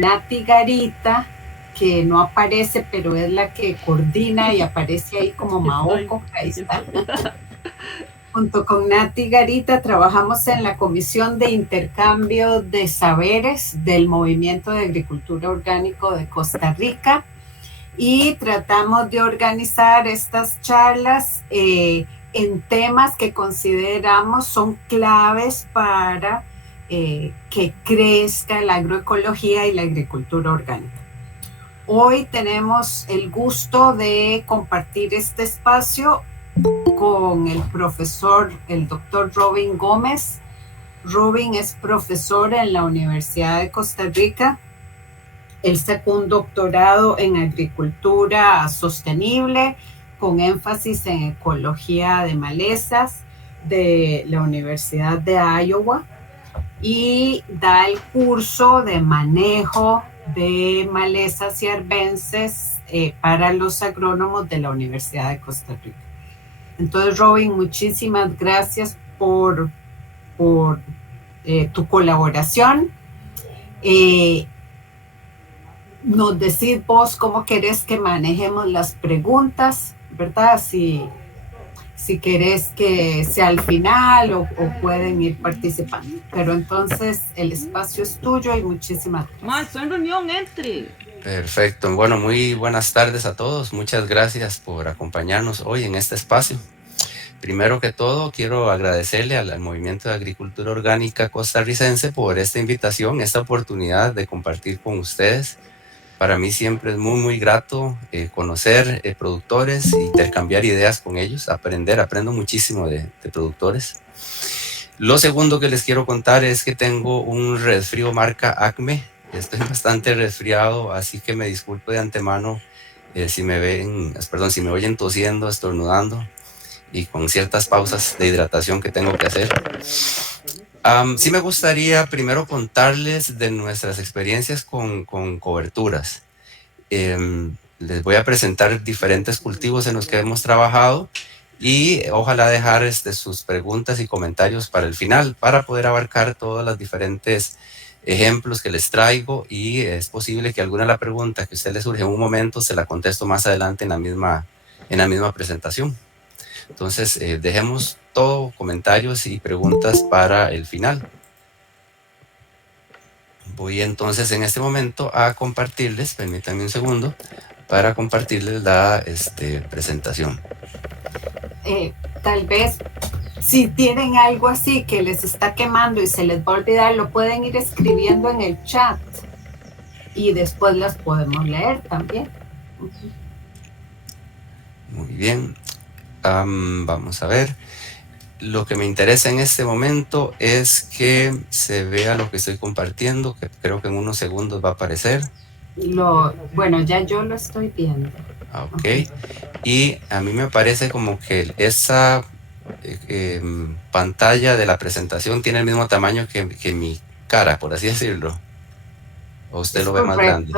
Nati Garita, que no aparece, pero es la que coordina y aparece ahí como Maoco, ahí está. Junto con Nati Garita trabajamos en la Comisión de Intercambio de Saberes del Movimiento de Agricultura Orgánico de Costa Rica y tratamos de organizar estas charlas en temas que consideramos son claves para que crezca la agroecología y la agricultura orgánica. Hoy tenemos el gusto de compartir este espacio con el profesor, el doctor Robin Gómez. Robin es profesor en la Universidad de Costa Rica. Él sacó un doctorado en agricultura sostenible con énfasis en ecología de malezas de la Universidad de Iowa y da el curso de manejo de malezas y arbences para los agrónomos de la Universidad de Costa Rica. Entonces, Robin, muchísimas gracias por tu colaboración. Nos decís vos cómo querés que manejemos las preguntas, ¿verdad? Si querés que sea al final o pueden ir participando. Pero entonces el espacio es tuyo y muchísimas gracias. Ma, estoy en reunión, entre. Perfecto. Bueno, muy buenas tardes a todos. Muchas gracias por acompañarnos hoy en este espacio. Primero que todo, quiero agradecerle al Movimiento de Agricultura Orgánica Costarricense por esta invitación, esta oportunidad de compartir con ustedes. Para mí siempre es muy grato conocer productores, intercambiar ideas con ellos, aprendo muchísimo de productores. Lo segundo que les quiero contar es que tengo un resfrío marca Acme. Estoy bastante resfriado, así que me disculpo de antemano si me oyen tosiendo, estornudando y con ciertas pausas de hidratación que tengo que hacer. Sí me gustaría primero contarles de nuestras experiencias con coberturas. Les voy a presentar diferentes cultivos en los que hemos trabajado y ojalá dejar sus preguntas y comentarios para el final para poder abarcar todos los diferentes ejemplos que les traigo y es posible que alguna de las preguntas que a usted le surge en un momento se la contesto más adelante en la misma presentación. Entonces, dejemos todo, comentarios y preguntas para el final. Voy entonces en este momento a compartirles, permítanme un segundo, para compartirles la presentación. Tal vez, si tienen algo así que les está quemando y se les va a olvidar, lo pueden ir escribiendo en el chat y después las podemos leer también. Muy bien. Vamos a ver. Lo que me interesa en este momento es que se vea lo que estoy compartiendo, que creo que en unos segundos va a aparecer. Bueno, ya yo lo estoy viendo. Ok. Y a mí me parece como que esa pantalla de la presentación tiene el mismo tamaño que mi cara, por así decirlo. ¿O usted lo ve más grande?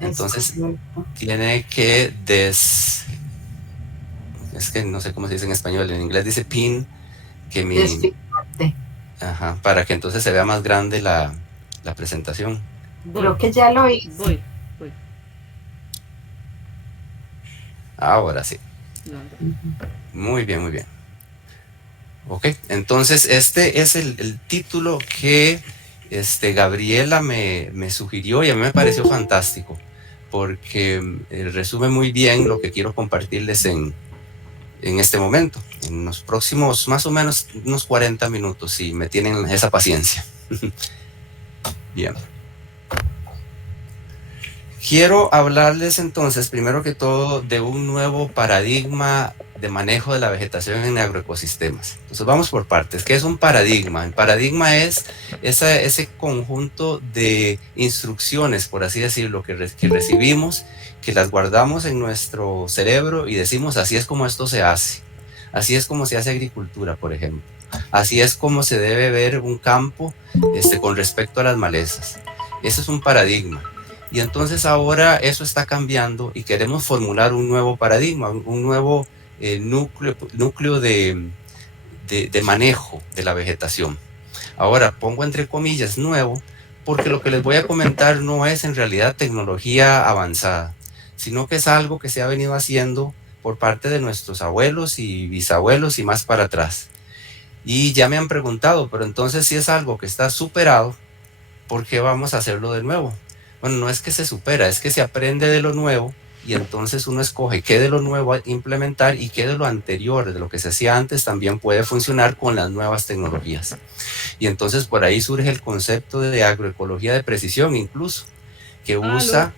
Entonces, tiene que es que no sé cómo se dice en español, en inglés dice pin, que ajá, para que entonces se vea más grande la presentación. Creo que ya lo hice. Voy. Ahora sí. Muy bien. Ok, entonces este es el título que Gabriela me sugirió y a mí me pareció fantástico porque resume muy bien lo que quiero compartirles en este momento, en los próximos más o menos unos 40 minutos, si me tienen esa paciencia. Bien. Quiero hablarles entonces, primero que todo, de un nuevo paradigma de manejo de la vegetación en agroecosistemas. Entonces vamos por partes. ¿Qué es un paradigma? El paradigma es ese conjunto de instrucciones, por así decirlo, que recibimos, que las guardamos en nuestro cerebro y decimos, así es como esto se hace. Así es como se hace agricultura, por ejemplo. Así es como se debe ver un campo con respecto a las malezas. Ese es un paradigma. Y entonces ahora eso está cambiando y queremos formular un nuevo paradigma, un nuevo núcleo de manejo de la vegetación. Ahora pongo entre comillas nuevo porque lo que les voy a comentar no es en realidad tecnología avanzada, sino que es algo que se ha venido haciendo por parte de nuestros abuelos y bisabuelos y más para atrás. Y ya me han preguntado, pero entonces si es algo que está superado, ¿por qué vamos a hacerlo de nuevo? Bueno, no es que se supera, es que se aprende de lo nuevo y entonces uno escoge qué de lo nuevo implementar y qué de lo anterior, de lo que se hacía antes, también puede funcionar con las nuevas tecnologías. Y entonces por ahí surge el concepto de agroecología de precisión incluso, que usa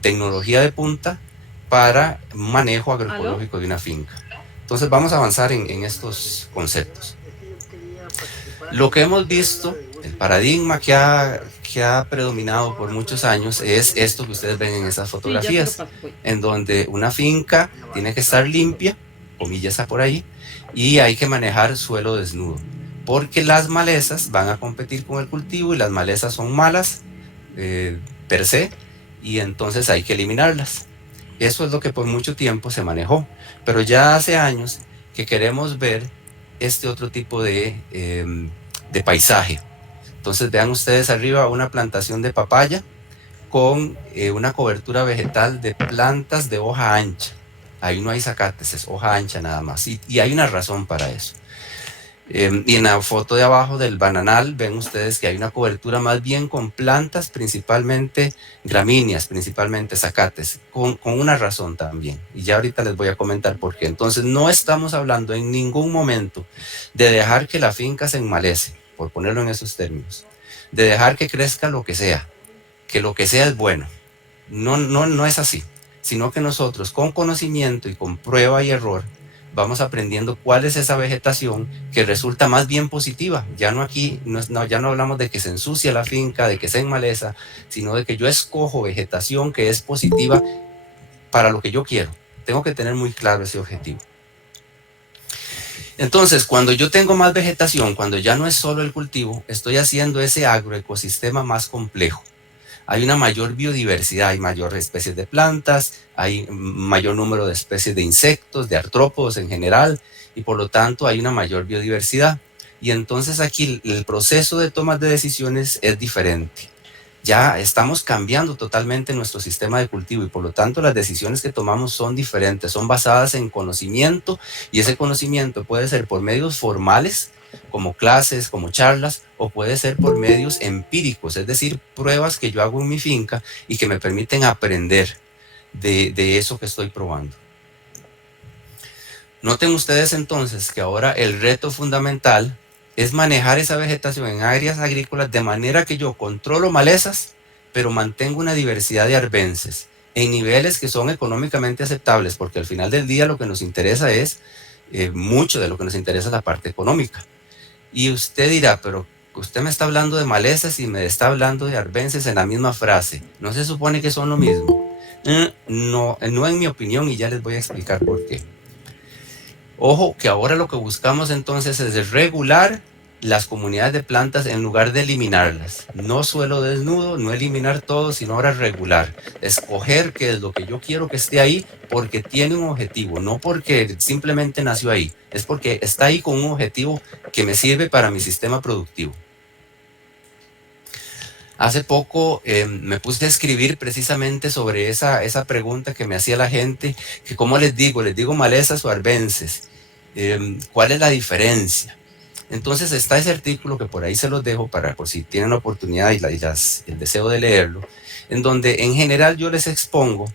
tecnología de punta para manejo agroecológico de una finca. Entonces vamos a avanzar en estos conceptos. Lo que hemos visto, el paradigma que ha predominado por muchos años es esto que ustedes ven en estas fotografías, en donde una finca tiene que estar limpia, comillas por ahí, y hay que manejar suelo desnudo, porque las malezas van a competir con el cultivo y las malezas son malas per se, y entonces hay que eliminarlas. Eso es lo que por mucho tiempo se manejó, pero ya hace años que queremos ver este otro tipo de paisaje. Entonces vean ustedes arriba una plantación de papaya con una cobertura vegetal de plantas de hoja ancha. Ahí no hay zacates, es hoja ancha nada más, y hay una razón para eso. Y en la foto de abajo del bananal ven ustedes que hay una cobertura más bien con plantas, principalmente gramíneas, principalmente zacates, con una razón también. Y ya ahorita les voy a comentar por qué. Entonces no estamos hablando en ningún momento de dejar que la finca se enmalece, por ponerlo en esos términos, de dejar que crezca lo que sea es bueno. No es así, sino que nosotros con conocimiento y con prueba y error vamos aprendiendo cuál es esa vegetación que resulta más bien positiva. Ya no hablamos de que se ensucia la finca, de que se enmaleza, sino de que yo escojo vegetación que es positiva para lo que yo quiero. Tengo que tener muy claro ese objetivo. Entonces, cuando yo tengo más vegetación, cuando ya no es solo el cultivo, estoy haciendo ese agroecosistema más complejo. Hay una mayor biodiversidad, hay mayor especies de plantas, hay mayor número de especies de insectos, de artrópodos en general, y por lo tanto hay una mayor biodiversidad. Y entonces aquí el proceso de toma de decisiones es diferente. Ya estamos cambiando totalmente nuestro sistema de cultivo y por lo tanto las decisiones que tomamos son diferentes, son basadas en conocimiento, y ese conocimiento puede ser por medios formales, como clases, como charlas, o puede ser por medios empíricos, es decir, pruebas que yo hago en mi finca y que me permiten aprender de eso que estoy probando. Noten ustedes entonces que ahora el reto fundamental es manejar esa vegetación en áreas agrícolas de manera que yo controlo malezas, pero mantengo una diversidad de arbences en niveles que son económicamente aceptables, porque al final del día lo que nos interesa es, mucho de lo que nos interesa es la parte económica. Y usted dirá, pero usted me está hablando de malezas y me está hablando de arbences en la misma frase. ¿No se supone que son lo mismo? No en mi opinión, y ya les voy a explicar por qué. Ojo, que ahora lo que buscamos entonces es regular las comunidades de plantas en lugar de eliminarlas. No suelo desnudo, no eliminar todo, sino ahora regular. Escoger qué es lo que yo quiero que esté ahí porque tiene un objetivo, no porque simplemente nació ahí. Es porque está ahí con un objetivo que me sirve para mi sistema productivo. Hace poco me puse a escribir precisamente sobre esa pregunta que me hacía la gente, que cómo les digo malezas o arbences, ¿cuál es la diferencia? Entonces está ese artículo que por ahí se los dejo por si tienen la oportunidad y el deseo de leerlo, en donde en general yo les expongo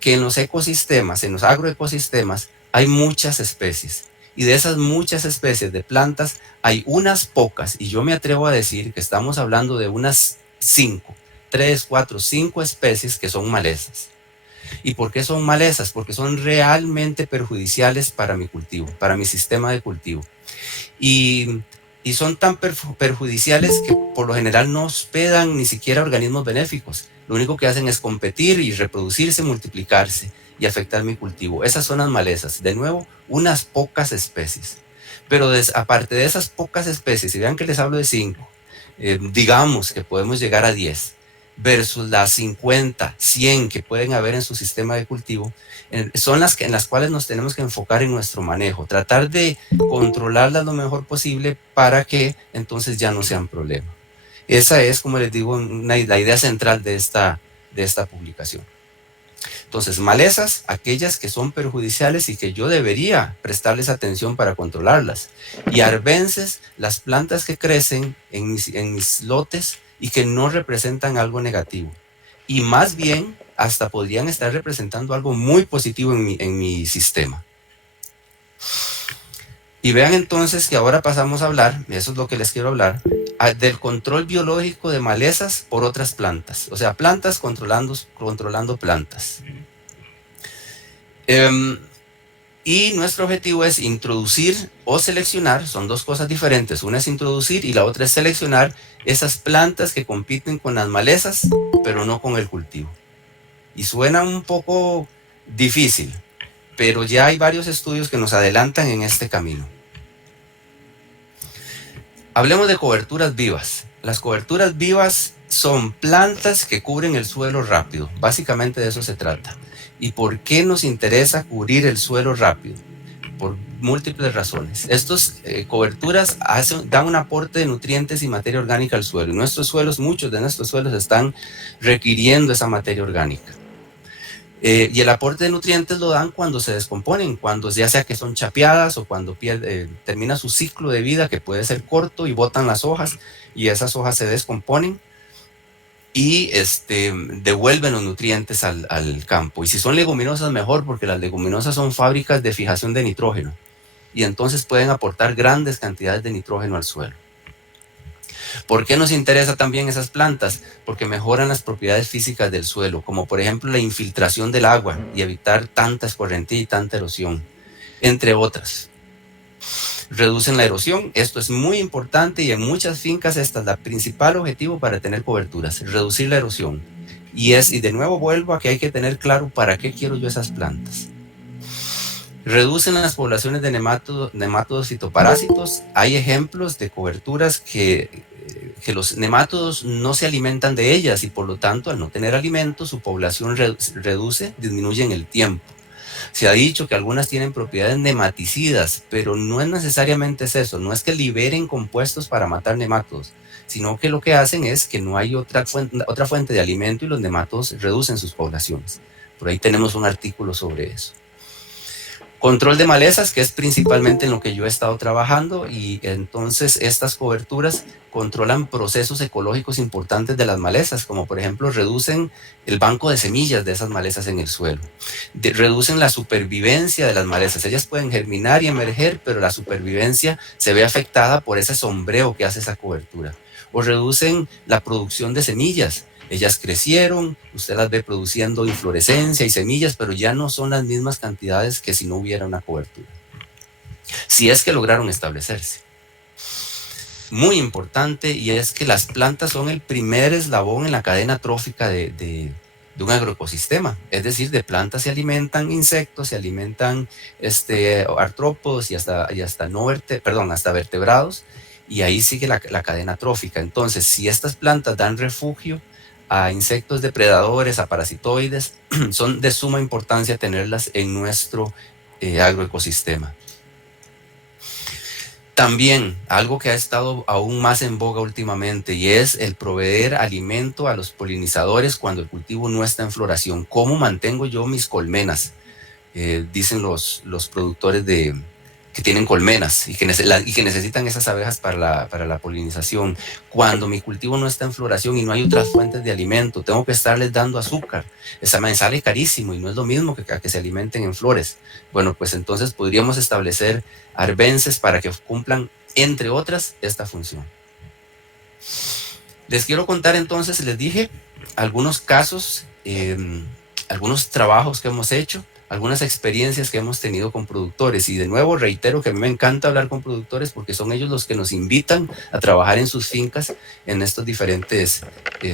que en los ecosistemas, en los agroecosistemas, hay muchas especies. Y de esas muchas especies de plantas hay unas pocas, y yo me atrevo a decir que estamos hablando de unas 3, 4, 5 especies que son malezas. ¿Y por qué son malezas? Porque son realmente perjudiciales para mi cultivo, para mi sistema de cultivo. Y son tan perjudiciales que por lo general no hospedan ni siquiera organismos benéficos. Lo único que hacen es competir y reproducirse, multiplicarse y afectar mi cultivo. Esas son las malezas. De nuevo, unas pocas especies. Pero aparte de esas pocas especies, y vean que les hablo de 5, digamos que podemos llegar a 10, versus las 50, 100 que pueden haber en su sistema de cultivo, son en las cuales nos tenemos que enfocar en nuestro manejo, tratar de controlarlas lo mejor posible para que entonces ya no sean problema. Esa es, como les digo, la idea central de esta publicación. Entonces, malezas, aquellas que son perjudiciales y que yo debería prestarles atención para controlarlas. Y arbences, las plantas que crecen en mis lotes y que no representan algo negativo. Y más bien, hasta podrían estar representando algo muy positivo en mi sistema. Y vean entonces que ahora pasamos a hablar, eso es lo que les quiero hablar, del control biológico de malezas por otras plantas. O sea, plantas controlando plantas. Y nuestro objetivo es introducir o seleccionar, son dos cosas diferentes. Una es introducir y la otra es seleccionar esas plantas que compiten con las malezas, pero no con el cultivo. Y suena un poco difícil, pero ya hay varios estudios que nos adelantan en este camino. Hablemos de coberturas vivas. Las coberturas vivas son plantas que cubren el suelo rápido. Básicamente de eso se trata. ¿Y por qué nos interesa cubrir el suelo rápido? Por múltiples razones. Estas coberturas dan un aporte de nutrientes y materia orgánica al suelo. Y muchos de nuestros suelos están requiriendo esa materia orgánica. Y el aporte de nutrientes lo dan cuando se descomponen, cuando ya sea que son chapeadas o cuando termina su ciclo de vida, que puede ser corto, y botan las hojas y esas hojas se descomponen y devuelven los nutrientes al campo. Y si son leguminosas, mejor, porque las leguminosas son fábricas de fijación de nitrógeno y entonces pueden aportar grandes cantidades de nitrógeno al suelo. ¿Por qué nos interesa también esas plantas? Porque mejoran las propiedades físicas del suelo, como por ejemplo la infiltración del agua y evitar tanta escorrentía y tanta erosión, entre otras. Reducen la erosión, esto es muy importante y en muchas fincas este es el principal objetivo para tener coberturas, reducir la erosión. Y de nuevo vuelvo a que hay que tener claro para qué quiero yo esas plantas. Reducen las poblaciones de nemátodos fitoparásitos. Hay ejemplos de coberturas que los nemátodos no se alimentan de ellas y por lo tanto al no tener alimento su población disminuye en el tiempo. Se ha dicho que algunas tienen propiedades nematicidas, pero no es necesariamente eso, no es que liberen compuestos para matar nemátodos, sino que lo que hacen es que no hay otra fuente de alimento y los nemátodos reducen sus poblaciones. Por ahí tenemos un artículo sobre eso. Control de malezas, que es principalmente en lo que yo he estado trabajando, y entonces estas coberturas controlan procesos ecológicos importantes de las malezas, como por ejemplo reducen el banco de semillas de esas malezas en el suelo, reducen la supervivencia de las malezas. Ellas pueden germinar y emerger, pero la supervivencia se ve afectada por ese sombreo que hace esa cobertura, o reducen la producción de semillas. Ellas crecieron, usted las ve produciendo inflorescencia y semillas, pero ya no son las mismas cantidades que si no hubiera una cobertura. Si es que lograron establecerse. Muy importante, y es que las plantas son el primer eslabón en la cadena trófica de un agroecosistema. Es decir, de plantas se alimentan insectos, se alimentan artrópodos y hasta vertebrados, y ahí sigue la cadena trófica. Entonces, si estas plantas dan refugio a insectos depredadores, a parasitoides, son de suma importancia tenerlas en nuestro agroecosistema. También algo que ha estado aún más en boga últimamente, y es el proveer alimento a los polinizadores cuando el cultivo no está en floración. ¿Cómo mantengo yo mis colmenas? Dicen los productores que tienen colmenas y que necesitan esas abejas para la polinización. Cuando mi cultivo no está en floración y no hay otras fuentes de alimento, tengo que estarles dando azúcar. Esa me sale carísimo y no es lo mismo que se alimenten en flores. Bueno, pues entonces podríamos establecer arbences para que cumplan, entre otras, esta función. Les quiero contar entonces, les dije, algunos casos, algunos trabajos que hemos hecho, algunas experiencias que hemos tenido con productores, y de nuevo reitero que a mí me encanta hablar con productores porque son ellos los que nos invitan a trabajar en sus fincas en estos diferentes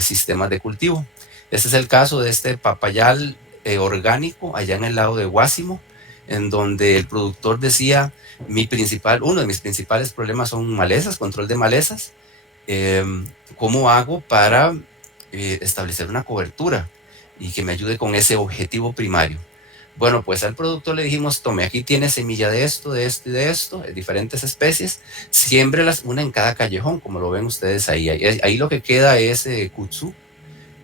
sistemas de cultivo. Este es el caso de este papayal orgánico allá en el lado de Guásimo, en donde el productor decía, uno de mis principales problemas son malezas, control de malezas. ¿Cómo hago para establecer una cobertura y que me ayude con ese objetivo primario? Bueno, pues al productor le dijimos, tome, aquí tiene semilla de esto, de esto y de esto, diferentes especies, siémbrelas una en cada callejón, como lo ven ustedes ahí. Ahí lo que queda es kudzu,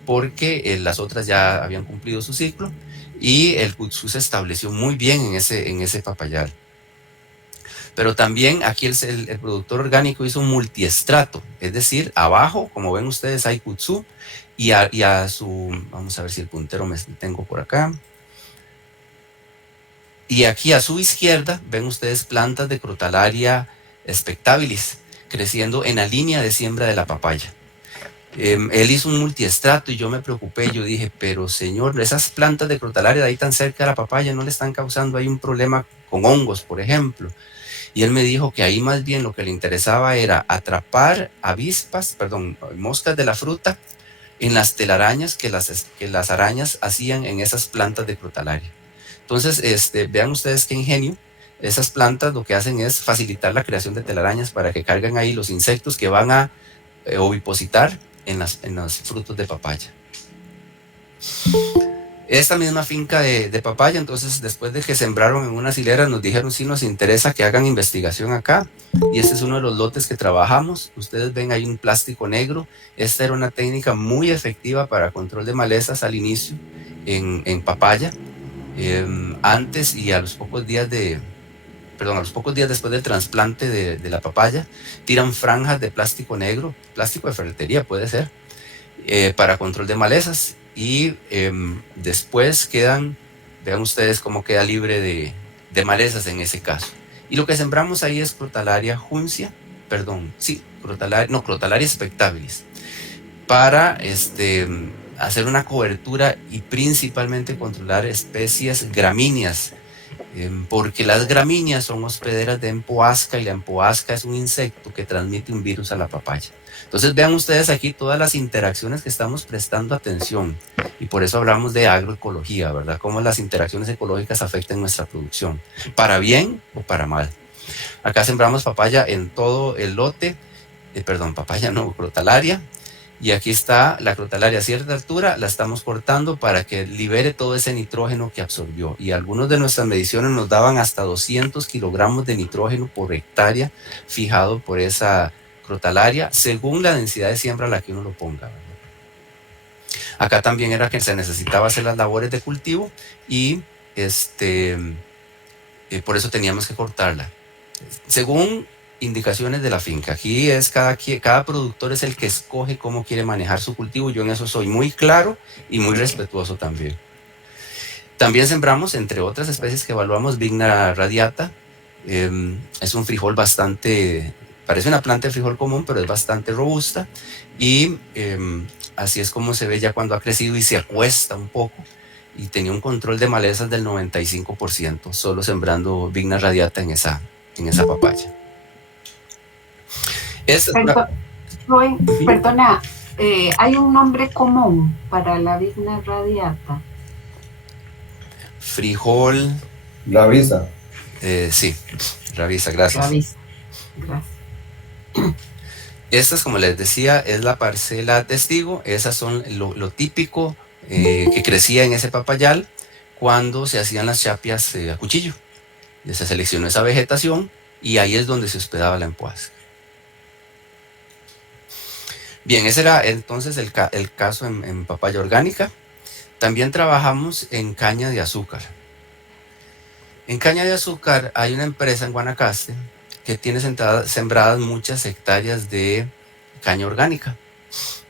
porque las otras ya habían cumplido su ciclo, y el kudzu se estableció muy bien en ese papayal. Pero también aquí el productor orgánico hizo un multiestrato, es decir, abajo, como ven ustedes, hay kudzu, y a su, vamos a ver si el puntero me tengo por acá, y aquí a su izquierda ven ustedes plantas de Crotalaria spectabilis creciendo en la línea de siembra de la papaya. Él hizo un multiestrato y yo me preocupé, yo dije, pero señor, esas plantas de Crotalaria de ahí tan cerca de la papaya no le están causando ahí un problema con hongos, por ejemplo. Y él me dijo que ahí más bien lo que le interesaba era atrapar moscas de la fruta en las telarañas que las arañas hacían en esas plantas de Crotalaria. Entonces, vean ustedes qué ingenio. Esas plantas lo que hacen es facilitar la creación de telarañas para que carguen ahí los insectos que van a ovipositar en los frutos de papaya. Esta misma finca de papaya, entonces después de que sembraron en unas hileras, nos dijeron si nos interesa que hagan investigación acá, y este es uno de los lotes que trabajamos. Ustedes ven ahí un plástico negro. Esta era una técnica muy efectiva para control de malezas al inicio en papaya. Antes y a los pocos días después del trasplante de la papaya, tiran franjas de plástico negro, plástico de ferretería puede ser, para control de malezas, y después vean ustedes cómo queda libre de malezas en ese caso. Y lo que sembramos ahí es Crotalaria juncia, Crotalaria spectabilis, para hacer una cobertura y principalmente controlar especies gramíneas, porque las gramíneas son hospederas de empoasca, y la empoasca es un insecto que transmite un virus a la papaya. Entonces vean ustedes aquí todas las interacciones que estamos prestando atención, y por eso hablamos de agroecología, ¿verdad? Cómo las interacciones ecológicas afectan nuestra producción, para bien o para mal. Acá sembramos papaya en todo el lote, Crotalaria. Y aquí está la Crotalaria a cierta altura, la estamos cortando para que libere todo ese nitrógeno que absorbió. Y algunos de nuestras mediciones nos daban hasta 200 kilogramos de nitrógeno por hectárea fijado por esa Crotalaria, según la densidad de siembra a la que uno lo ponga, ¿verdad? Acá también era que se necesitaba hacer las labores de cultivo, y por eso teníamos que cortarla. Según indicaciones de la finca. Aquí es cada productor es el que escoge cómo quiere manejar su cultivo. Yo en eso soy muy claro y muy respetuoso también. También sembramos, entre otras especies que evaluamos, Vigna radiata. Es un frijol parece una planta de frijol común, pero es bastante robusta, y así es como se ve ya cuando ha crecido y se acuesta un poco, y tenía un control de malezas del 95%, solo sembrando Vigna radiata en esa papaya. Perdona, ¿hay un nombre común para la Vigna radiata? Frijol. Ravisa. Sí, Ravisa, gracias. Ravisa, gracias. Esta, como les decía, es la parcela testigo. Esas son lo típico que crecía en ese papayal cuando se hacían las chapias a cuchillo. Y se seleccionó esa vegetación, y ahí es donde se hospedaba la empoasca. Bien, ese era entonces el caso en papaya orgánica. También trabajamos en caña de azúcar. En caña de azúcar hay una empresa en Guanacaste que tiene sembradas muchas hectáreas de caña orgánica.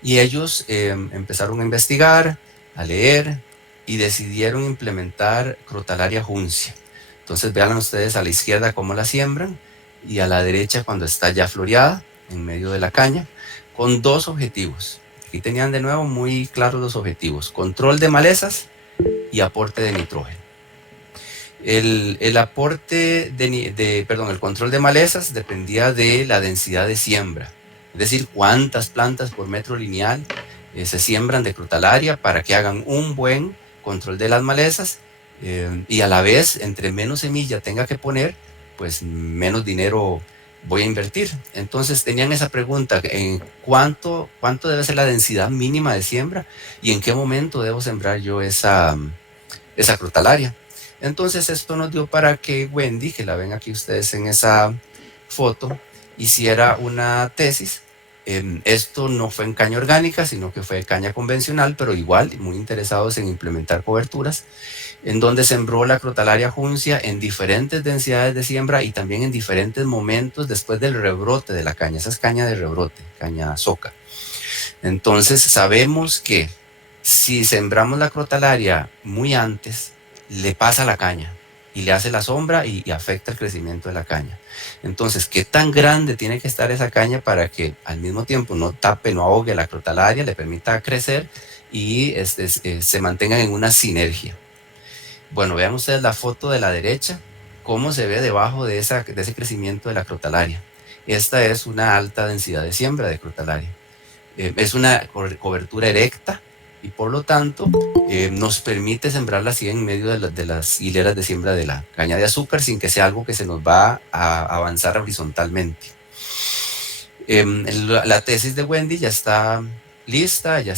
Y ellos empezaron a investigar, a leer, y decidieron implementar Crotalaria juncia. Entonces vean ustedes a la izquierda cómo la siembran, y a la derecha cuando está ya floreada en medio de la caña, con dos objetivos. Aquí tenían de nuevo muy claros los objetivos: control de malezas y aporte de nitrógeno. El control de malezas dependía de la densidad de siembra, es decir, cuántas plantas por metro lineal se siembran de Crotalaria para que hagan un buen control de las malezas, y a la vez, entre menos semilla tenga que poner, pues menos dinero voy a invertir. Entonces tenían esa pregunta: ¿cuánto debe ser la densidad mínima de siembra y en qué momento debo sembrar yo esa Crotalaria? Entonces esto nos dio para que Wendy, que la ven aquí ustedes en esa foto, hiciera una tesis. Esto no fue en caña orgánica, sino que fue caña convencional, pero igual muy interesados en implementar coberturas, en donde sembró la Crotalaria juncia en diferentes densidades de siembra y también en diferentes momentos después del rebrote de la caña. Esa es caña de rebrote, caña soca. Entonces sabemos que si sembramos la Crotalaria muy antes, le pasa la caña y le hace la sombra y afecta el crecimiento de la caña. Entonces, ¿qué tan grande tiene que estar esa caña para que al mismo tiempo no tape, no ahogue la Crotalaria, le permita crecer y se mantengan en una sinergia? Bueno, vean ustedes la foto de la derecha, cómo se ve debajo de ese crecimiento de la Crotalaria. Esta es una alta densidad de siembra de Crotalaria. Es una cobertura erecta y por lo tanto nos permite sembrarla así en medio de las hileras de siembra de la caña de azúcar sin que sea algo que se nos va a avanzar horizontalmente. La tesis de Wendy ya está lista, ya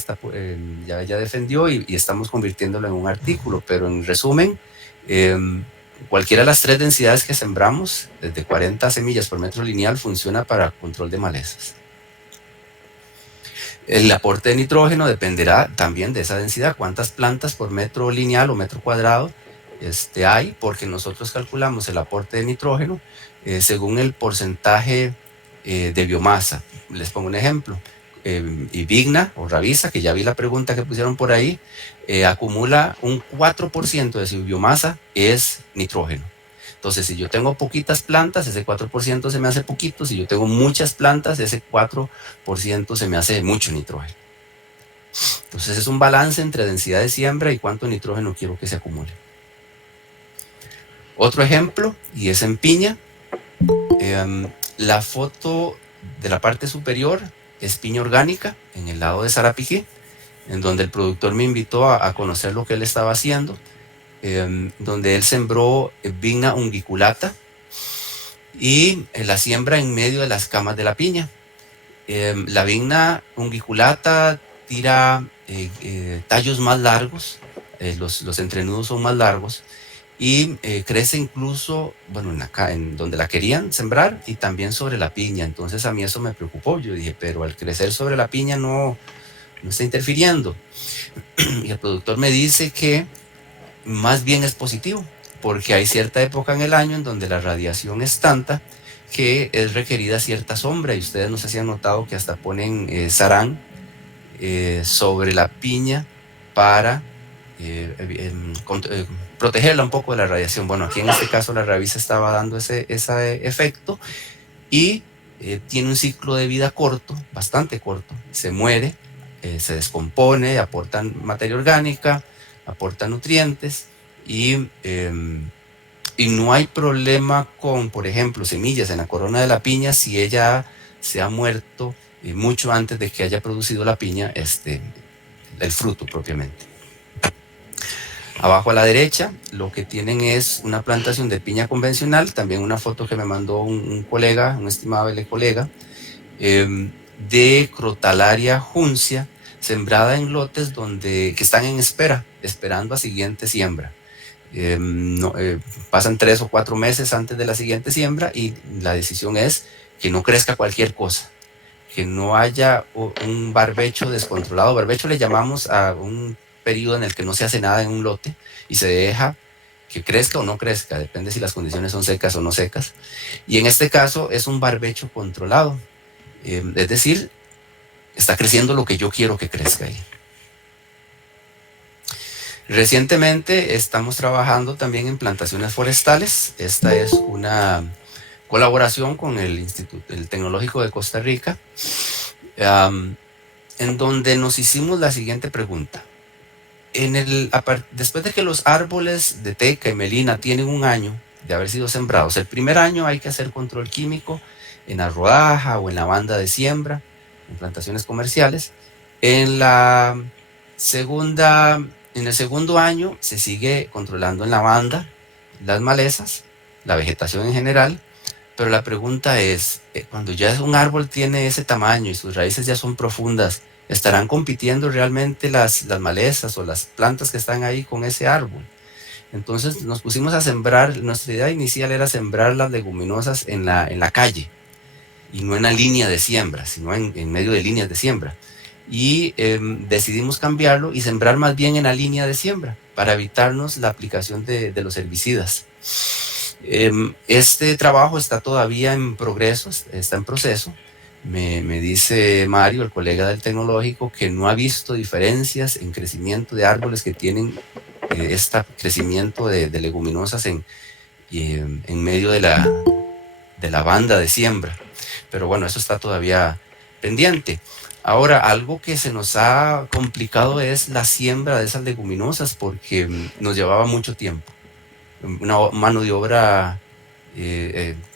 defendió y estamos convirtiéndolo en un artículo, pero en resumen, cualquiera de las 3 densidades que sembramos, desde 40 semillas por metro lineal, funciona para control de malezas. El aporte de nitrógeno dependerá también de esa densidad, cuántas plantas por metro lineal o metro cuadrado hay, porque nosotros calculamos el aporte de nitrógeno según el porcentaje de biomasa. Les pongo un ejemplo. Vigna o Ravisa, que ya vi la pregunta que pusieron por ahí, acumula un 4% de su biomasa es nitrógeno. Entonces, si yo tengo poquitas plantas, ese 4% se me hace poquito. Si yo tengo muchas plantas, ese 4% se me hace mucho nitrógeno. Entonces, es un balance entre densidad de siembra y cuánto nitrógeno quiero que se acumule. Otro ejemplo, y es en piña. La foto de la parte superior es piña orgánica en el lado de Sarapiquí, en donde el productor me invitó a conocer lo que él estaba haciendo. Donde él sembró Vigna unguiculata y la siembra en medio de las camas de la piña. La Vigna unguiculata tira tallos más largos, los entrenudos son más largos y crece incluso, bueno, en donde la querían sembrar y también sobre la piña. Entonces a mí eso me preocupó. Yo dije, pero al crecer sobre la piña no está interfiriendo. Y el productor me dice que más bien es positivo, porque hay cierta época en el año en donde la radiación es tanta que es requerida cierta sombra, y ustedes no sé si han notado que hasta ponen sarán sobre la piña para protegerla un poco de la radiación. Bueno, aquí en este caso la Ravisa estaba dando ese efecto y tiene un ciclo de vida corto, bastante corto, se muere, se descompone, aporta materia orgánica, aporta nutrientes y no hay problema con, por ejemplo, semillas en la corona de la piña si ella se ha muerto mucho antes de que haya producido la piña el fruto propiamente. Abajo a la derecha lo que tienen es una plantación de piña convencional, también una foto que me mandó un colega, un estimable colega, de Crotalaria juncia, sembrada en lotes que están en espera, esperando a siguiente siembra. Pasan 3 o 4 meses antes de la siguiente siembra y la decisión es que no crezca cualquier cosa, que no haya un barbecho descontrolado. Barbecho le llamamos a un periodo en el que no se hace nada en un lote y se deja que crezca o no crezca, depende si las condiciones son secas o no secas. Y en este caso es un barbecho controlado, es decir, está creciendo lo que yo quiero que crezca ahí. Recientemente estamos trabajando también en plantaciones forestales. Esta es una colaboración con el Tecnológico de Costa Rica, en donde nos hicimos la siguiente pregunta. Después de que los árboles de teca y melina tienen un año de haber sido sembrados, el primer año hay que hacer control químico en la rodaja o en la banda de siembra, en plantaciones comerciales. En el segundo año se sigue controlando en la banda las malezas, la vegetación en general, pero la pregunta es, cuando ya un árbol tiene ese tamaño y sus raíces ya son profundas, ¿estarán compitiendo realmente las malezas o las plantas que están ahí con ese árbol? Entonces nos pusimos a sembrar, nuestra idea inicial era sembrar las leguminosas en la calle, y no en la línea de siembra, sino en medio de líneas de siembra. Y decidimos cambiarlo y sembrar más bien en la línea de siembra para evitarnos la aplicación de los herbicidas. Este trabajo está todavía en progreso, está en proceso. Me dice Mario, el colega del tecnológico, que no ha visto diferencias en crecimiento de árboles que tienen este crecimiento de leguminosas en medio de la banda de siembra. Pero bueno, eso está todavía pendiente. Ahora, algo que se nos ha complicado es la siembra de esas leguminosas, porque nos llevaba mucho tiempo. Una mano de obra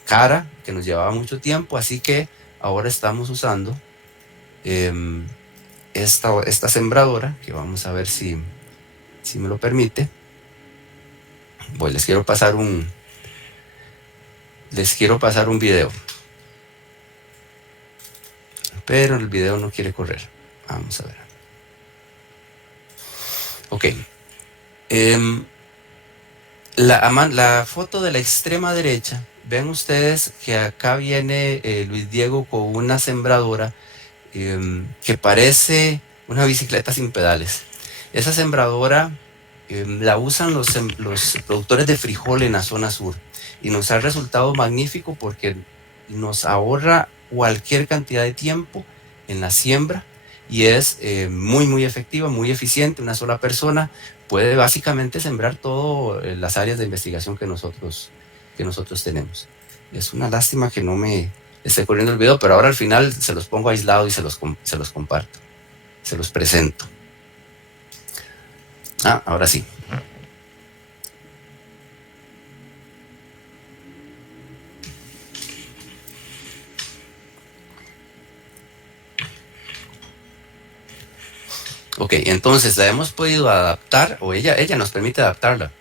cara, que nos llevaba mucho tiempo, así que ahora estamos usando esta sembradora, que vamos a ver si me lo permite. Pues les quiero pasar un video, pero el video no quiere correr. Vamos a ver. Ok. La foto de la extrema derecha, ven ustedes que acá viene Luis Diego con una sembradora que parece una bicicleta sin pedales. Esa sembradora la usan los productores de frijol en la zona sur, y nos ha resultado magnífico porque nos ahorra cualquier cantidad de tiempo en la siembra, y es muy efectiva, muy eficiente. Una sola persona puede básicamente sembrar todas las áreas de investigación que nosotros tenemos. Es una lástima que no me esté corriendo el video, pero ahora al final se los pongo aislado y se los comparto, se los presento. Ahora sí. Ok, entonces la hemos podido adaptar, o ella nos permite adaptarla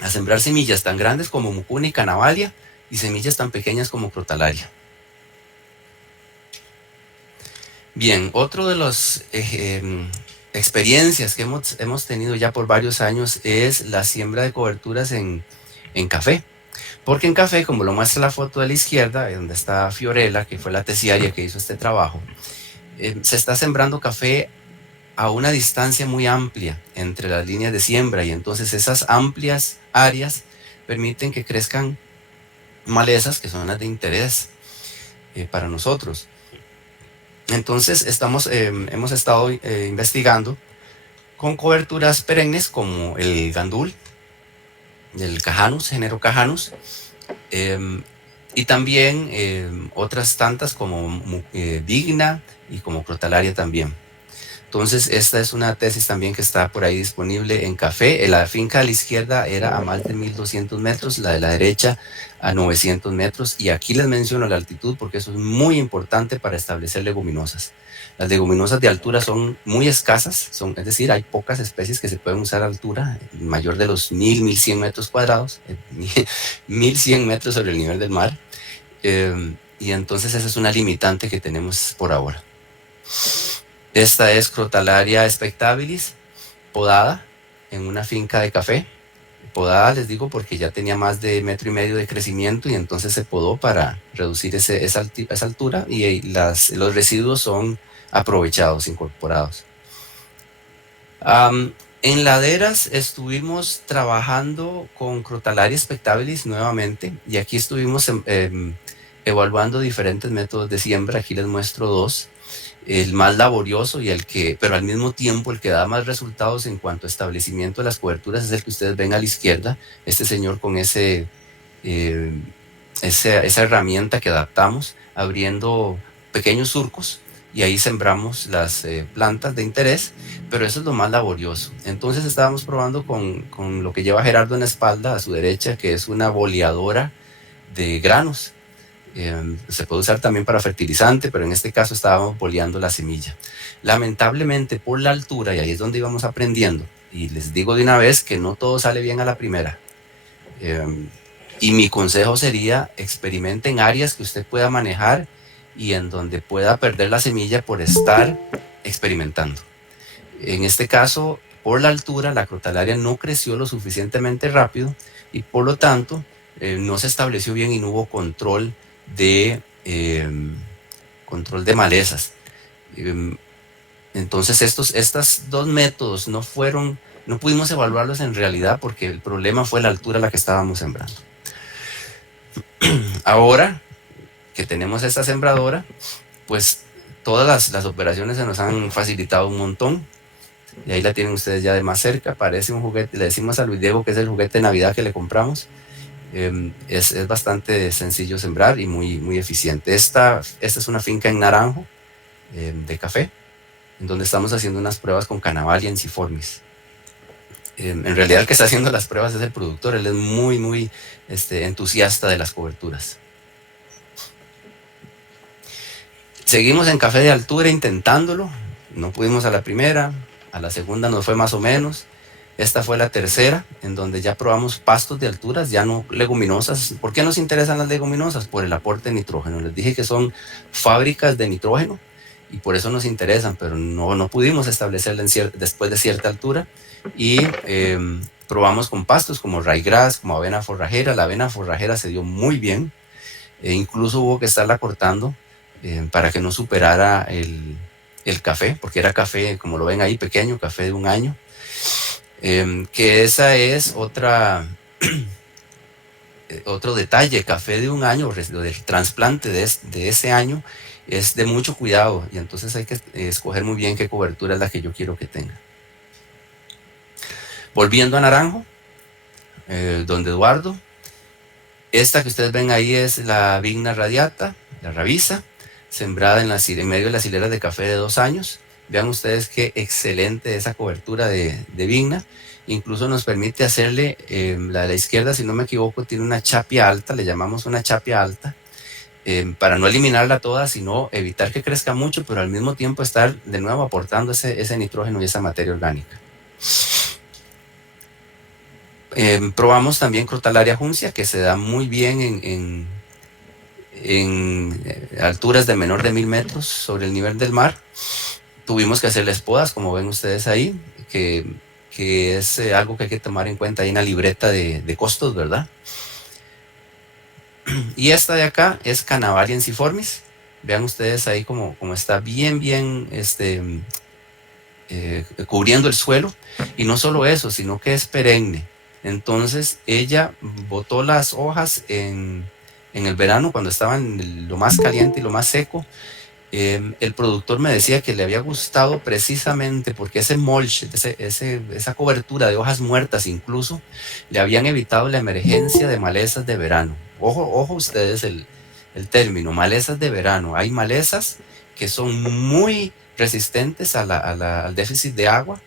a sembrar semillas tan grandes como mucuna y canavalia, y semillas tan pequeñas como crotalaria. Bien, otro de las experiencias que hemos tenido ya por varios años es la siembra de coberturas en café. Porque en café, como lo muestra la foto de la izquierda, donde está Fiorella, que fue la tesiaria que hizo este trabajo, se está sembrando café a una distancia muy amplia entre las líneas de siembra, y entonces esas amplias áreas permiten que crezcan malezas que son las de interés para nosotros. Entonces hemos estado investigando con coberturas perennes como el gandul, del Cajanus, género Cajanus, y también otras tantas como Vigna y como Crotalaria también. Entonces esta es una tesis también que está por ahí disponible en café. La finca de la izquierda era a más de 1200 metros, la de la derecha a 900 metros, y aquí les menciono la altitud porque eso es muy importante para establecer leguminosas. Las leguminosas de altura son muy escasas, es decir, hay pocas especies que se pueden usar a altura mayor de los 1100 metros cuadrados, 1100 metros sobre el nivel del mar, y entonces esa es una limitante que tenemos por ahora. Esta es Crotalaria spectabilis, podada en una finca de café. Podada, les digo, porque ya tenía más de 1,5 metros de crecimiento, y entonces se podó para reducir esa altura, y los residuos son aprovechados, incorporados. En laderas estuvimos trabajando con Crotalaria spectabilis nuevamente, y aquí estuvimos evaluando diferentes métodos de siembra. Aquí les muestro dos. El más laborioso y pero al mismo tiempo el que da más resultados en cuanto a establecimiento de las coberturas es el que ustedes ven a la izquierda. Este señor con esa herramienta que adaptamos, abriendo pequeños surcos, y ahí sembramos las plantas de interés, pero eso es lo más laborioso. Entonces estábamos probando con lo que lleva Gerardo en la espalda, a su derecha, que es una boleadora de granos. Se puede usar también para fertilizante, pero en este caso estábamos boleando la semilla. Lamentablemente, por la altura, y ahí es donde íbamos aprendiendo, y les digo de una vez que no todo sale bien a la primera, y mi consejo sería: experimente en áreas que usted pueda manejar y en donde pueda perder la semilla por estar experimentando. En este caso, por la altura la crotalaria no creció lo suficientemente rápido y por lo tanto no se estableció bien y no hubo control de malezas. Entonces estos dos métodos no pudimos evaluarlos en realidad porque el problema fue la altura a la que estábamos sembrando. Ahora que tenemos esta sembradora, pues todas las operaciones se nos han facilitado un montón. Y ahí la tienen ustedes ya de más cerca, parece un juguete, le decimos a Luis Diego que es el juguete de Navidad que le compramos. Es bastante sencillo sembrar y muy eficiente. Esta es una finca en Naranjo, de café, en donde estamos haciendo unas pruebas con Canavalia ensiformis. En realidad el que está haciendo las pruebas es el productor, él es muy entusiasta de las coberturas. Seguimos en café de altura intentándolo, no pudimos a la primera, a la segunda nos fue más o menos, esta fue la tercera, en donde ya probamos pastos de alturas, ya no leguminosas. ¿Por qué nos interesan las leguminosas? Por el aporte de nitrógeno. Les dije que son fábricas de nitrógeno y por eso nos interesan, pero no pudimos establecerla después de cierta altura y probamos con pastos como ryegrass, como avena forrajera. La avena forrajera se dio muy bien, incluso hubo que estarla cortando para que no superara el café, porque era café, como lo ven ahí, pequeño, café de 1 año. Que esa es otro detalle, café de 1 año, del trasplante de ese año, es de mucho cuidado y entonces hay que escoger muy bien qué cobertura es la que yo quiero que tenga. Volviendo a Naranjo, donde Eduardo, esta que ustedes ven ahí es la Vigna radiata, la rabiza, sembrada en medio de las hileras de café de 2 años. Vean ustedes qué excelente esa cobertura de vigna. Incluso nos permite hacerle, la de la izquierda, si no me equivoco, tiene una chapia alta, le llamamos una chapia alta, para no eliminarla toda, sino evitar que crezca mucho, pero al mismo tiempo estar de nuevo aportando ese nitrógeno y esa materia orgánica. Probamos también Crotalaria juncia, que se da muy bien en alturas de menor de 1000 metros sobre el nivel del mar. Tuvimos que hacerles podas, como ven ustedes ahí, que es algo que hay que tomar en cuenta ahí en la libreta de costos, ¿verdad? Y esta de acá es Canavalia ensiformis. Vean ustedes ahí como está bien cubriendo el suelo. Y no solo eso, sino que es perenne. Entonces ella botó las hojas en el verano, cuando estaba en lo más caliente y lo más seco. El productor me decía que le había gustado precisamente porque ese mulch, esa cobertura de hojas muertas incluso, le habían evitado la emergencia de malezas de verano. Ojo ustedes el término, malezas de verano. Hay malezas que son muy resistentes al déficit de agua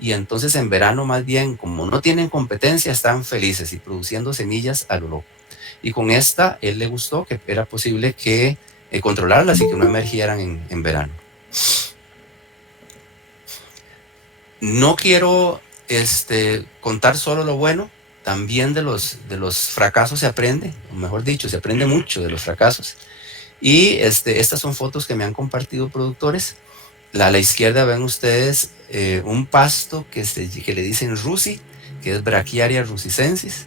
y entonces en verano más bien, como no tienen competencia, están felices y produciendo semillas a lo loco. Y con esta, él le gustó que era posible que controlarlas y que no emergieran en verano. No quiero contar solo lo bueno, también de los fracasos se aprende, o mejor dicho, se aprende mucho de los fracasos. Y estas son fotos que me han compartido productores. A la izquierda ven ustedes un pasto que le dicen rusi, que es Brachiaria rusicensis.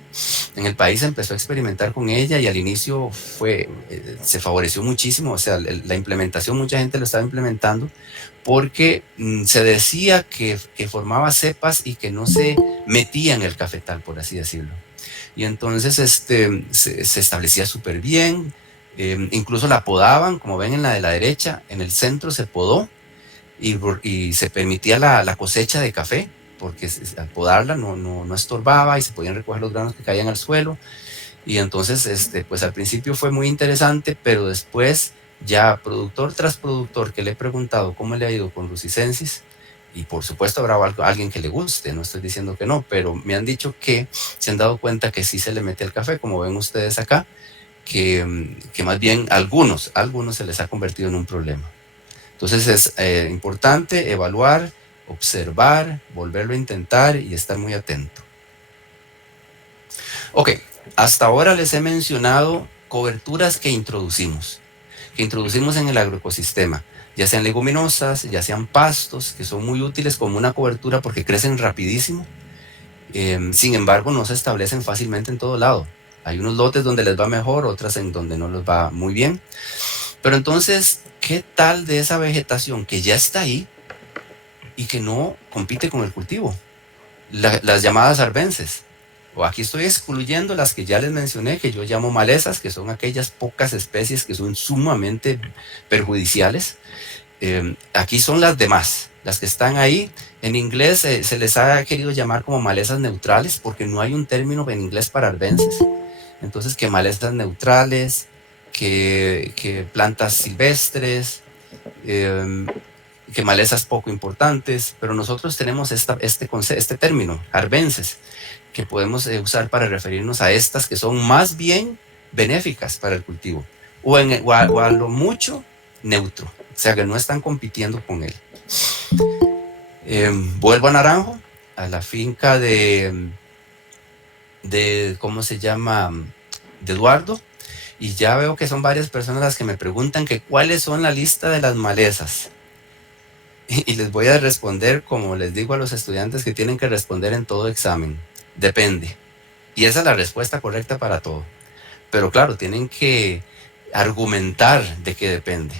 En el país se empezó a experimentar con ella y al inicio se favoreció muchísimo, o sea, la implementación, mucha gente lo estaba implementando porque se decía que formaba cepas y que no se metía en el cafetal, por así decirlo. Y entonces se establecía súper bien, incluso la podaban, como ven en la de la derecha, en el centro se podó y se permitía la cosecha de café, porque al podarla no estorbaba y se podían recoger los granos que caían al suelo. Y entonces, pues al principio fue muy interesante, pero después ya productor tras productor que le he preguntado cómo le ha ido con rusicensis, y por supuesto habrá alguien que le guste, no estoy diciendo que no, pero me han dicho que se han dado cuenta que sí se le mete el café, como ven ustedes acá, que más bien algunos se les ha convertido en un problema. Entonces es importante evaluar, observar, volverlo a intentar y estar muy atento. Ok, hasta ahora les he mencionado coberturas que introducimos en el agroecosistema. ya sean leguminosas, ya sean pastos, que son muy útiles como una cobertura porque crecen rapidísimo. Sin embargo, no se establecen fácilmente en todo lado. Hay unos lotes donde les va mejor, otras en donde no les va muy bien. Pero entonces, ¿qué tal de esa vegetación que ya está ahí y que no compite con el cultivo? Las llamadas arbences. O aquí estoy excluyendo las que ya les mencioné, que yo llamo malezas, que son aquellas pocas especies que son sumamente perjudiciales. Aquí son las demás, las que están ahí. En inglés se les ha querido llamar como malezas neutrales, porque no hay un término en inglés para arbences. Entonces, que malezas neutrales, que plantas silvestres, que malezas poco importantes, pero nosotros tenemos este término, arbences, que podemos usar para referirnos a estas que son más bien benéficas para el cultivo, o a lo mucho neutro, o sea que no están compitiendo con él. Vuelvo a Naranjo, a la finca de ¿cómo se llama? De Eduardo, y ya veo que son varias personas las que me preguntan que cuáles son la lista de las malezas. Y les voy a responder como les digo a los estudiantes que tienen que responder en todo examen. Depende. Y esa es la respuesta correcta para todo. Pero claro, tienen que argumentar de qué depende.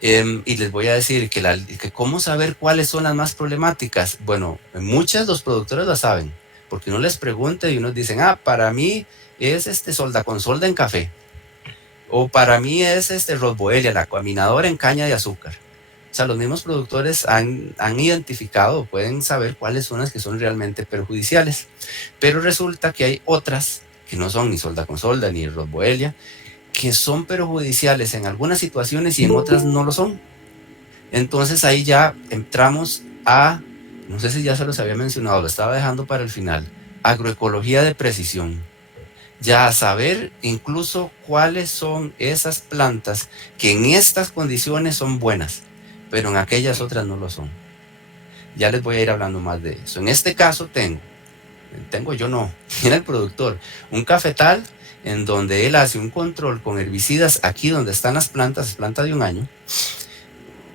Y les voy a decir que cómo saber cuáles son las más problemáticas. Bueno, muchas los productores la saben, porque uno les pregunta y unos dicen, para mí es solda con solda en café. O para mí es rosboelia, la caminadora en caña de azúcar. O sea, los mismos productores han identificado, pueden saber cuáles son las que son realmente perjudiciales. Pero resulta que hay otras que no son ni solda con solda ni rosboelia, que son perjudiciales en algunas situaciones y en otras no lo son. Entonces ahí ya entramos a, no sé si ya se los había mencionado, lo estaba dejando para el final, agroecología de precisión. Ya a saber incluso cuáles son esas plantas que en estas condiciones son buenas, pero en aquellas otras no lo son. Ya les voy a ir hablando más de eso. En este caso tiene el productor un cafetal en donde él hace un control con herbicidas aquí donde están las plantas, es planta de 1 año,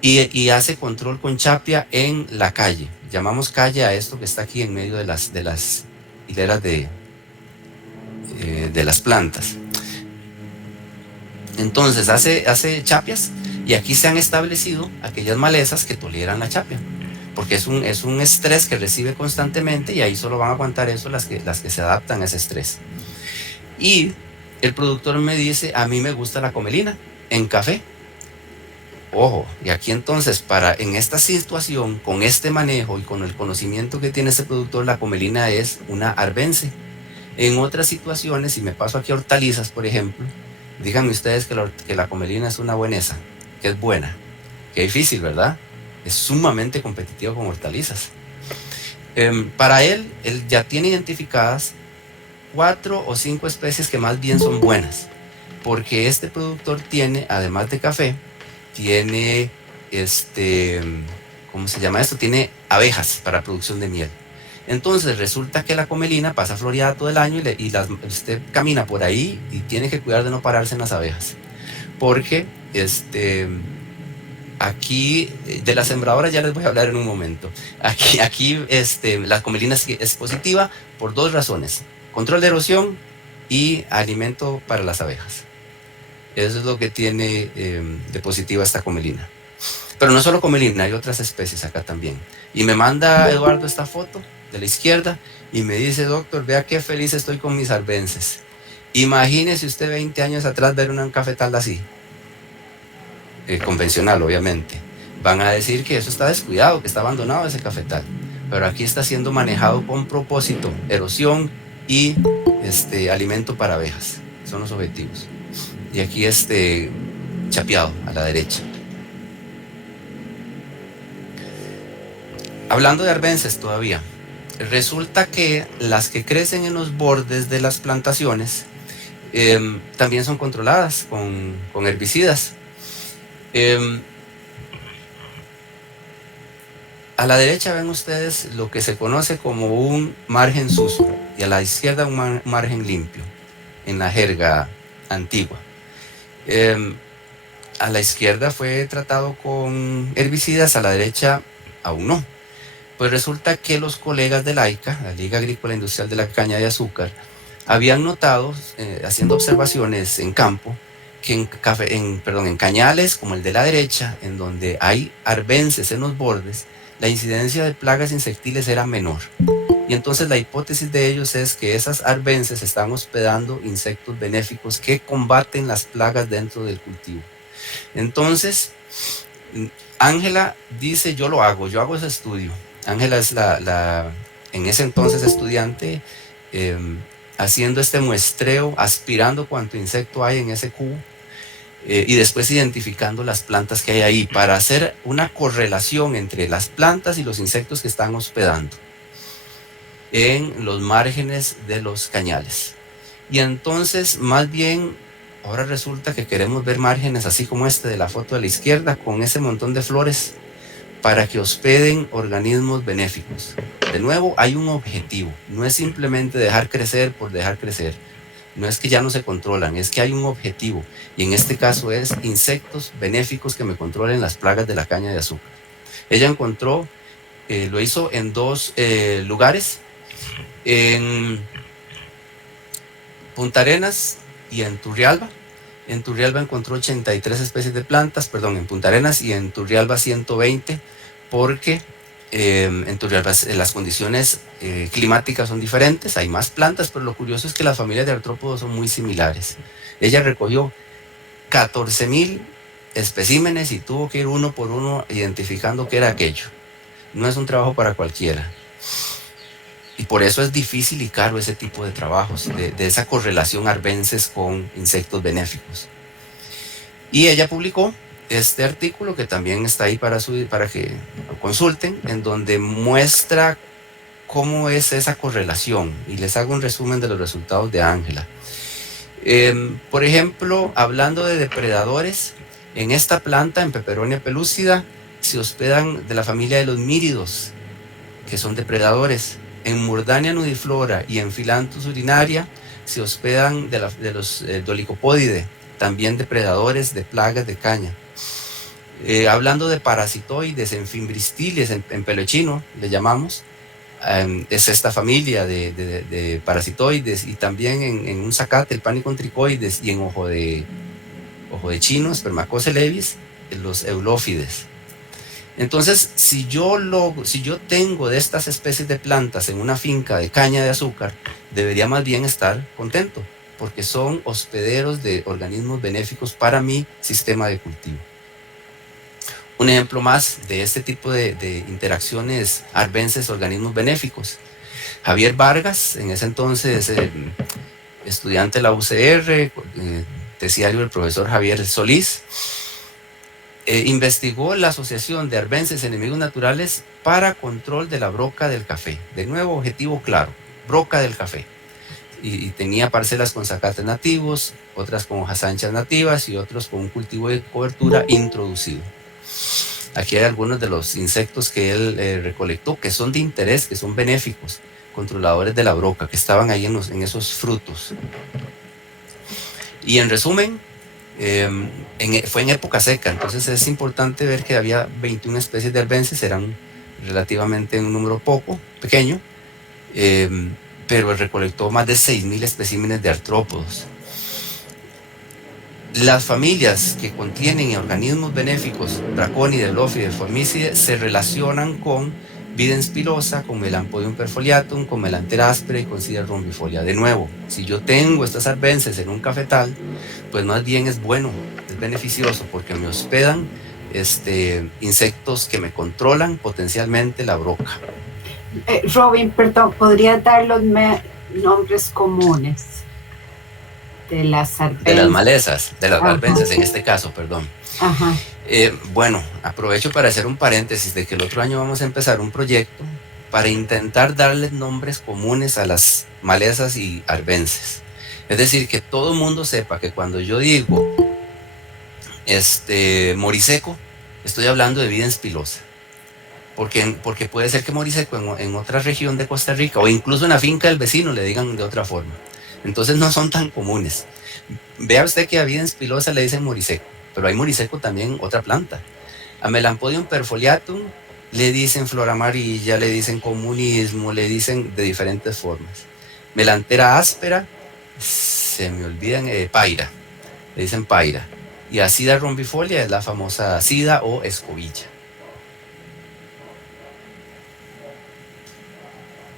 y hace control con chapia en la calle. Llamamos calle a esto que está aquí en medio de las hileras de las plantas. Entonces hace chapias y aquí se han establecido aquellas malezas que toleran la chapia, porque es un estrés que recibe constantemente y ahí solo van a aguantar eso las que se adaptan a ese estrés. Y el productor me dice, a mí me gusta la comelina en café. Ojo, y aquí entonces en esta situación, con este manejo y con el conocimiento que tiene este productor, la comelina es una arbense. En otras situaciones, si me paso aquí a hortalizas, por ejemplo, díganme ustedes que la comelina es una buenesa, que es buena. Qué difícil, ¿verdad? Es sumamente competitivo con hortalizas. Para él ya tiene identificadas 4 o 5 especies que más bien son buenas, porque este productor tiene, además de café, tiene, ¿cómo se llama esto? Tiene abejas para producción de miel. Entonces resulta que la comelina pasa floreada todo el año y usted camina por ahí y tiene que cuidar de no pararse en las abejas, porque aquí de las sembradoras ya les voy a hablar en un momento. Aquí la comelina es positiva por 2 razones: control de erosión y alimento para las abejas. Eso es lo que tiene de positiva esta comelina. Pero no solo comelina, hay otras especies acá también. Y me manda Eduardo esta foto de la izquierda y me dice, doctor, vea qué feliz estoy con mis arbences. Imagínese usted 20 años atrás ver un cafetal así, convencional obviamente. Van a decir que eso está descuidado, que está abandonado ese cafetal. Pero aquí está siendo manejado con propósito, erosión y alimento para abejas. Son los objetivos. Y aquí chapeado a la derecha. Hablando de arbences todavía, resulta que las que crecen en los bordes de las plantaciones también son controladas con herbicidas. A la derecha ven ustedes lo que se conoce como un margen sucio y a la izquierda un margen limpio en la jerga antigua. a la izquierda fue tratado con herbicidas, a la derecha aún no. Pues resulta que los colegas de la ICA, la Liga Agrícola Industrial de la Caña de Azúcar, habían notado, haciendo observaciones en campo, que en cañales como el de la derecha, en donde hay arbences en los bordes, la incidencia de plagas insectiles era menor. Y entonces la hipótesis de ellos es que esas arbences están hospedando insectos benéficos que combaten las plagas dentro del cultivo. Entonces, Ángela dice, yo hago ese estudio. Ángela es en ese entonces estudiante, haciendo este muestreo, aspirando cuánto insecto hay en ese cubo, y después identificando las plantas que hay ahí para hacer una correlación entre las plantas y los insectos que están hospedando en los márgenes de los cañales. Y entonces, más bien, ahora resulta que queremos ver márgenes así como este de la foto de la izquierda, con ese montón de flores, para que hospeden organismos benéficos. De nuevo, hay un objetivo, no es simplemente dejar crecer por dejar crecer, no es que ya no se controlan, es que hay un objetivo, y en este caso es insectos benéficos que me controlen las plagas de la caña de azúcar. Ella encontró, lo hizo en 2 lugares, en Punta Arenas y en Turrialba. En Turrialba encontró 83 especies de plantas, perdón, en Punta Arenas, y en Turrialba 120, porque en Turrialba las condiciones climáticas son diferentes, hay más plantas, pero lo curioso es que las familias de artrópodos son muy similares. Ella recogió 14,000 especímenes y tuvo que ir uno por uno identificando qué era aquello. No es un trabajo para cualquiera. Y por eso es difícil y caro ese tipo de trabajos, de esa correlación arbences con insectos benéficos. Y ella publicó este artículo que también está ahí para que lo consulten, en donde muestra cómo es esa correlación. Y les hago un resumen de los resultados de Ángela. Por ejemplo, hablando de depredadores, en esta planta, en Peperonia pelúcida, se hospedan de la familia de los míridos, que son depredadores. En Murdania nudiflora y en Philanthus urinaria se hospedan de los Dolicopodidae, también depredadores de plagas de caña. Hablando de parasitoides, en Fimbristiles, en pelechino, le llamamos, es esta familia de parasitoides, y también en un zacate, el Panicontricoides, y en ojo de chino, Spermacose levis, los eulófides. Entonces, si yo tengo de estas especies de plantas en una finca de caña de azúcar, debería más bien estar contento, porque son hospederos de organismos benéficos para mi sistema de cultivo. Un ejemplo más de este tipo de interacciones arbences-organismos benéficos. Javier Vargas, en ese entonces estudiante de la UCR, terciario del profesor Javier Solís, investigó la asociación de arbences enemigos naturales para control de la broca del café. De nuevo, objetivo claro, broca del café. Y tenía parcelas con zacates nativos, otras con hojas anchas nativas y otros con un cultivo de cobertura introducido. Aquí hay algunos de los insectos que él recolectó, que son de interés, que son benéficos, controladores de la broca, que estaban ahí en esos frutos. Y en resumen, fue en época seca, entonces es importante ver que había 21 especies de arbences, eran relativamente un número pequeño, pero recolectó más de 6,000 especímenes de artrópodos. Las familias que contienen organismos benéficos, Draconidae, Eulófidae, Formicidae, se relacionan con Videns pilosa, con Melampodium perfoliatum, con Melanthera aspera y con Cidia rombifolia. De nuevo, si yo tengo estas arbences en un cafetal, pues más bien es bueno, es beneficioso, porque me hospedan insectos que me controlan potencialmente la broca. Robin, perdón, ¿podrías dar los nombres comunes de las arbences? De las malezas, de las arbences en este caso, perdón. Ajá. Bueno, aprovecho para hacer un paréntesis de que el otro año vamos a empezar un proyecto para intentar darles nombres comunes a las malezas y arbences. Es decir, que todo el mundo sepa que cuando yo digo moriseco, estoy hablando de Videns pilosa. Porque puede ser que moriseco en otra región de Costa Rica o incluso en la finca del vecino le digan de otra forma. Entonces no son tan comunes. Vea usted que a Videns pilosa le dicen moriseco. pero hay muriseco también, otra planta. A Melampodium perfoliatum le dicen flor amarilla, le dicen comunismo, le dicen de diferentes formas. Melantera áspera, se me olvidan, paira, le dicen paira. Y Acida rombifolia es la famosa acida o escobilla.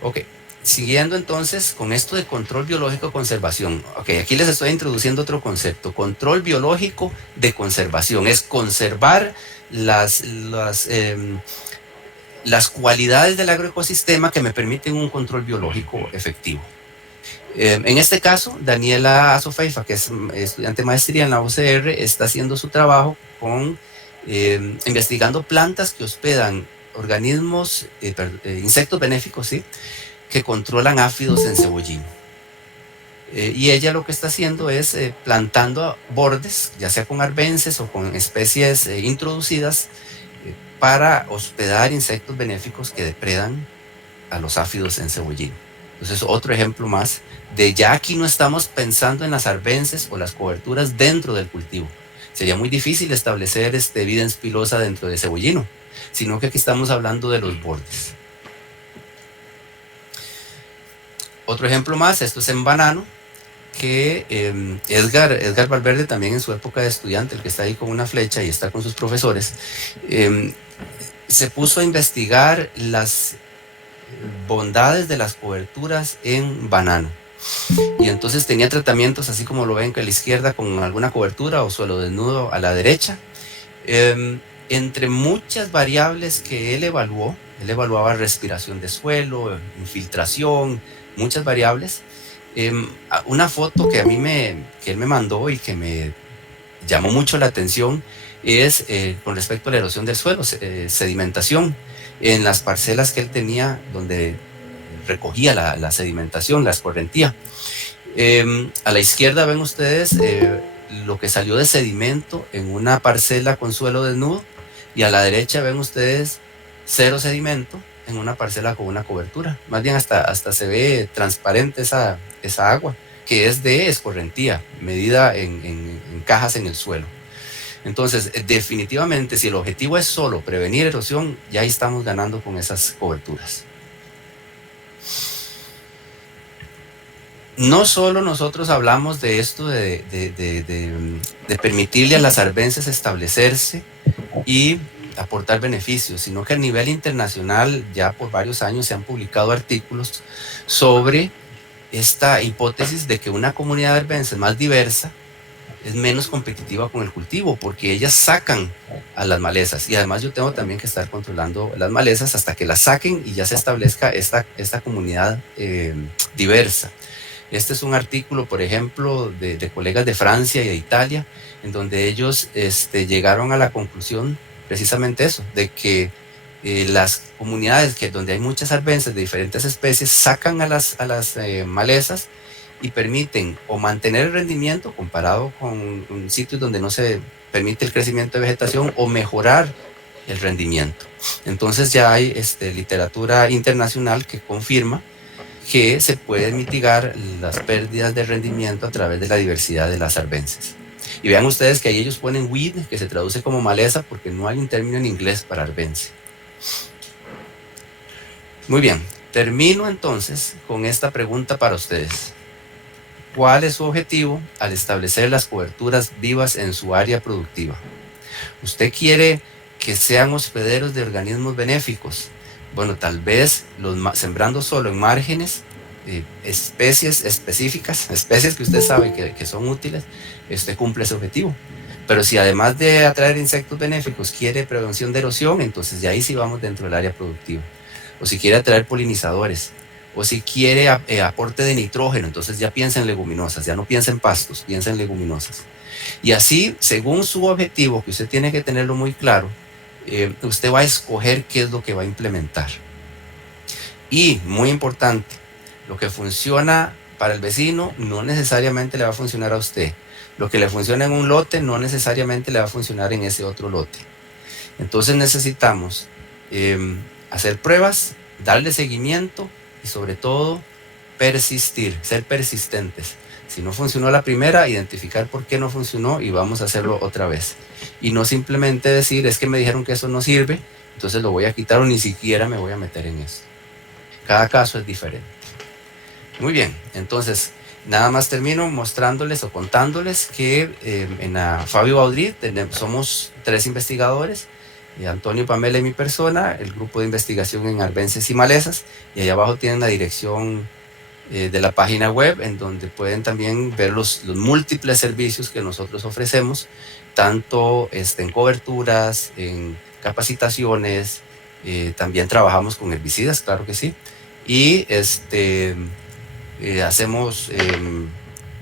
Ok, siguiendo entonces con esto de control biológico de conservación. Ok, aquí les estoy introduciendo otro concepto. Control biológico de conservación es conservar las cualidades del agroecosistema que me permiten un control biológico efectivo. En este caso, Daniela Azofeifa, que es estudiante de maestría en la UCR, está haciendo su trabajo con investigando plantas que hospedan organismos, insectos benéficos, ¿sí?, que controlan áfidos en cebollín. Y ella lo que está haciendo es plantando bordes, ya sea con arbences o con especies introducidas, para hospedar insectos benéficos que depredan a los áfidos en cebollín. Entonces, otro ejemplo más de ya aquí no estamos pensando en las arbences o las coberturas dentro del cultivo. Sería muy difícil establecer vida en spilosa dentro de cebollino, sino que aquí estamos hablando de los bordes. Otro ejemplo más, esto es en banano, que Edgar Valverde, también en su época de estudiante, el que está ahí con una flecha y está con sus profesores, se puso a investigar las bondades de las coberturas en banano. Y entonces tenía tratamientos así como lo ven que a la izquierda, con alguna cobertura o suelo desnudo a la derecha. Entre muchas variables que él evaluaba respiración de suelo, infiltración, muchas variables. Una foto que que él me mandó y que me llamó mucho la atención es con respecto a la erosión del suelo, sedimentación en las parcelas que él tenía donde recogía la sedimentación, la escorrentía. A la izquierda ven ustedes lo que salió de sedimento en una parcela con suelo desnudo, y a la derecha ven ustedes cero sedimento en una parcela con una cobertura. Más bien hasta se ve transparente esa agua, que es de escorrentía, medida en cajas en el suelo. Entonces, definitivamente, si el objetivo es solo prevenir erosión, ya ahí estamos ganando con esas coberturas. No solo nosotros hablamos de esto de permitirle a las arbences establecerse y aportar beneficios, sino que a nivel internacional ya por varios años se han publicado artículos sobre esta hipótesis de que una comunidad de arbences más diversa es menos competitiva con el cultivo, porque ellas sacan a las malezas, y además yo tengo también que estar controlando las malezas hasta que las saquen y ya se establezca esta comunidad diversa. Este es un artículo, por ejemplo, de colegas de Francia y de Italia, en donde ellos llegaron a la conclusión precisamente eso, de que las comunidades donde hay muchas arbences de diferentes especies sacan a las malezas y permiten o mantener el rendimiento comparado con sitios donde no se permite el crecimiento de vegetación, o mejorar el rendimiento. Entonces ya hay literatura internacional que confirma que se pueden mitigar las pérdidas de rendimiento a través de la diversidad de las arbences. Y vean ustedes que ahí ellos ponen weed, que se traduce como maleza, porque no hay un término en inglés para arbense. Muy bien, termino entonces con esta pregunta para ustedes. ¿Cuál es su objetivo al establecer las coberturas vivas en su área productiva? ¿Usted quiere que sean hospederos de organismos benéficos? Bueno, tal vez sembrando solo en márgenes especies específicas, especies que usted sabe que son útiles, cumple ese objetivo. Pero si además de atraer insectos benéficos quiere prevención de erosión, entonces ya ahí sí vamos dentro del área productiva. O si quiere atraer polinizadores, o si quiere aporte de nitrógeno, entonces ya piensa en leguminosas, ya no piensa en pastos, piensa en leguminosas. Y así, según su objetivo, que usted tiene que tenerlo muy claro, usted va a escoger qué es lo que va a implementar. Y, muy importante, lo que funciona para el vecino no necesariamente le va a funcionar a usted. Lo que le funciona en un lote no necesariamente le va a funcionar en ese otro lote. Entonces necesitamos hacer pruebas, darle seguimiento y sobre todo persistir, ser persistentes. Si no funcionó la primera, identificar por qué no funcionó y vamos a hacerlo otra vez. Y no simplemente decir, es que me dijeron que eso no sirve, entonces lo voy a quitar o ni siquiera me voy a meter en eso. Cada caso es diferente. Muy bien, entonces nada más termino mostrándoles o contándoles que en la Fabio Baudry somos 3 investigadores, Antonio, Pamela y mi persona, el grupo de investigación en arbences y malezas, y allá abajo tienen la dirección de la página web, en donde pueden también ver los múltiples servicios que nosotros ofrecemos, tanto en coberturas, en capacitaciones, también trabajamos con herbicidas, claro que sí, y hacemos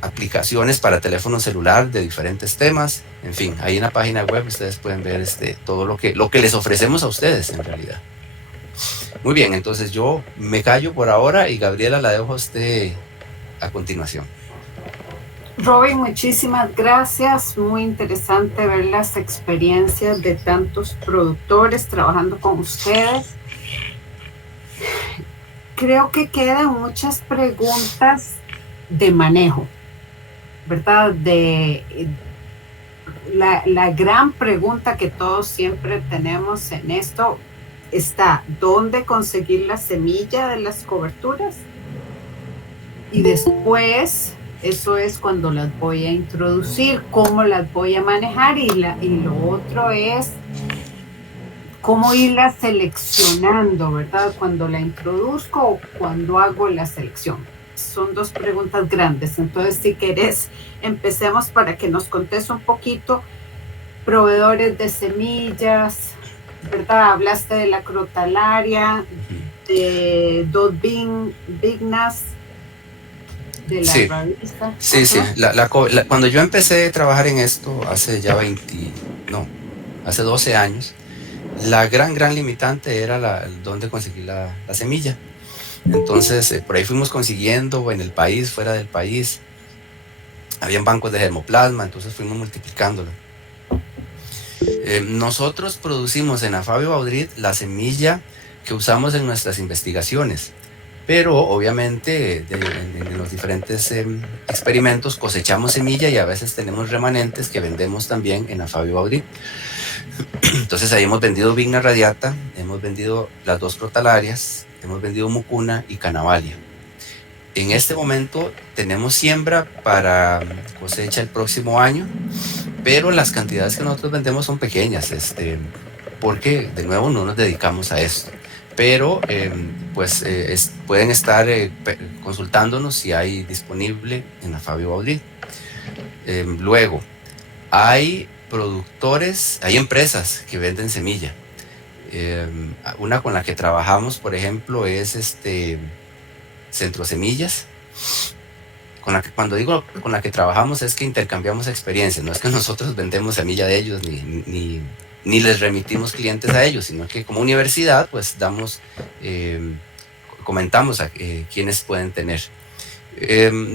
aplicaciones para teléfono celular de diferentes temas. En fin, ahí en la página web ustedes pueden ver todo lo que les ofrecemos a ustedes en realidad. Muy bien, entonces yo me callo por ahora y Gabriela la dejo a usted a continuación. Robin, muchísimas gracias. Muy interesante ver las experiencias de tantos productores trabajando con ustedes. Creo que quedan muchas preguntas de manejo, ¿verdad? La gran pregunta que todos siempre tenemos en esto está, ¿dónde conseguir la semilla de las coberturas? Y después, eso es cuando las voy a introducir, cómo las voy a manejar, y lo otro es cómo irla seleccionando, ¿verdad? Cuando la introduzco o cuando hago la selección. Son 2 preguntas grandes. Entonces, si querés, empecemos para que nos contes un poquito. Proveedores de semillas, ¿verdad? Hablaste de la crotalaria, de dos vignas, de la revista. Sí, sí. Cuando yo empecé a trabajar en esto, hace ya hace 12 años, la gran limitante era dónde conseguir la semilla. Entonces, por ahí fuimos consiguiendo en el país, fuera del país. Habían bancos de germoplasma, entonces fuimos multiplicándolo. Nosotros producimos en la Fabio Baudry la semilla que usamos en nuestras investigaciones, pero obviamente en los diferentes experimentos cosechamos semilla y a veces tenemos remanentes que vendemos también en la Fabio Baudry. Entonces ahí hemos vendido Vigna radiata, hemos vendido las 2 crotalarias, hemos vendido Mucuna y Canavalia. En este momento tenemos siembra para cosecha el próximo año, pero las cantidades que nosotros vendemos son pequeñas, porque de nuevo no nos dedicamos a esto. Pero pueden estar consultándonos si hay disponible en la Fabio Baudry. Luego, hay productores, hay empresas que venden semilla. Una con la que trabajamos, por ejemplo, es Centro Semillas. Cuando digo con la que trabajamos es que intercambiamos experiencias, no es que nosotros vendemos semilla de ellos ni les remitimos clientes a ellos, sino que como universidad pues comentamos a quienes pueden tener.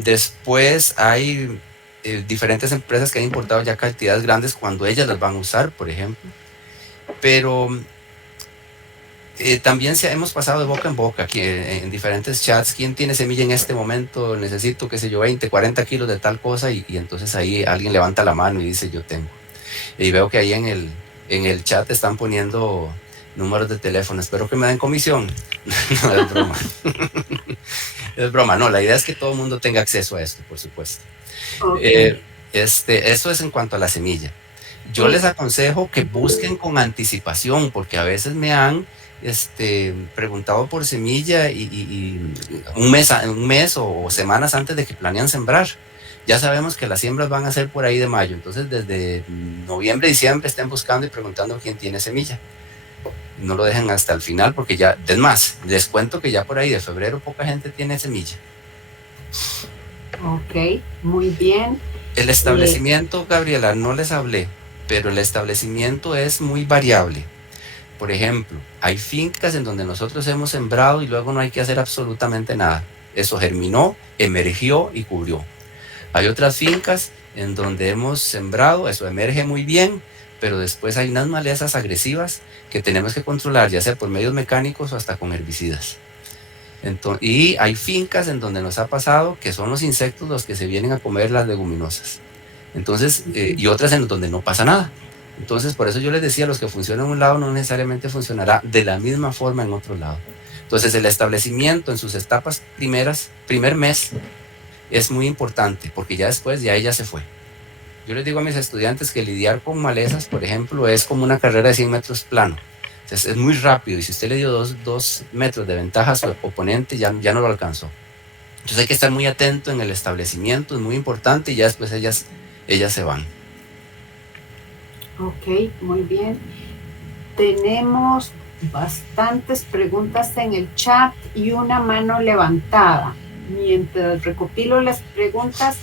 Después hay diferentes empresas que han importado ya cantidades grandes cuando ellas las van a usar, por ejemplo, pero también hemos pasado de boca en boca aquí, en diferentes chats. ¿Quién tiene semilla en este momento? Necesito, qué sé yo, 20, 40 kilos de tal cosa, y entonces ahí alguien levanta la mano y dice yo tengo. Y veo que ahí en el chat están poniendo números de teléfono. Espero que me den comisión. No, es broma. Es broma, no, la idea es que todo el mundo tenga acceso a esto, por supuesto. Okay. Eso es en cuanto a la semilla. Yo les aconsejo que busquen con anticipación, porque a veces me han preguntado por semilla y un mes o semanas antes de que planean sembrar. Ya sabemos que las siembras van a ser por ahí de mayo, entonces desde noviembre, diciembre estén buscando y preguntando quién tiene semilla. No lo dejen hasta el final, porque ya, es más, les cuento que ya por ahí de febrero poca gente tiene semilla. Ok, muy bien. El establecimiento, Gabriela, no les hablé, pero el establecimiento es muy variable. Por ejemplo, hay fincas en donde nosotros hemos sembrado y luego no hay que hacer absolutamente nada. Eso germinó, emergió y cubrió. Hay otras fincas en donde hemos sembrado, eso emerge muy bien, pero después hay unas malezas agresivas que tenemos que controlar, ya sea por medios mecánicos o hasta con herbicidas. Y hay fincas en donde nos ha pasado que son los insectos los que se vienen a comer las leguminosas. Entonces, y otras en donde no pasa nada. Entonces, por eso yo les decía, los que funcionan en un lado no necesariamente funcionará de la misma forma en otro lado. Entonces, el establecimiento en sus etapas primer mes, es muy importante, porque ya después, ya ella se fue. Yo les digo a mis estudiantes que lidiar con malezas, por ejemplo, es como una carrera de 100 metros plano. Entonces, es muy rápido, y si usted le dio 2 metros de ventaja a su oponente, ya no lo alcanzó. Entonces hay que estar muy atento en el establecimiento, es muy importante, y ya después ellas se van. Ok, muy bien. Tenemos bastantes preguntas en el chat y una mano levantada. Mientras recopilo las preguntas,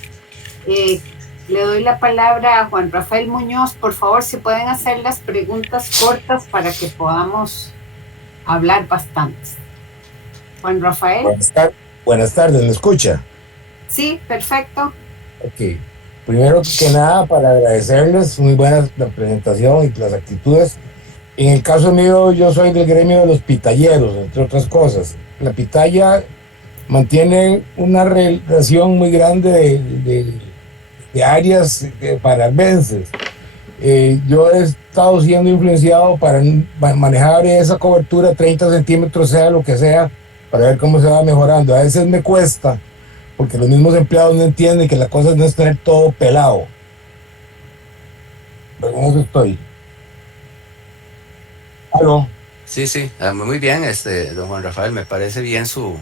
le doy la palabra a Juan Rafael Muñoz. Por favor, si pueden hacer las preguntas cortas para que podamos hablar bastantes. Juan Rafael. Buenas tardes, ¿me escucha? Sí, perfecto. Ok. Primero que nada, para agradecerles, muy buena la presentación y las actitudes. En el caso mío, yo soy del gremio de los pitalleros, entre otras cosas. La pitaya mantiene una relación muy grande de áreas pararbenses. Yo he estado siendo influenciado para manejar esa cobertura 30 centímetros, sea lo que sea, para ver cómo se va mejorando. A veces me cuesta, porque los mismos empleados no entienden que la cosa no es tener todo pelado. Pero con eso estoy. ¿Aló? Sí, muy bien, don Juan Rafael, me parece bien su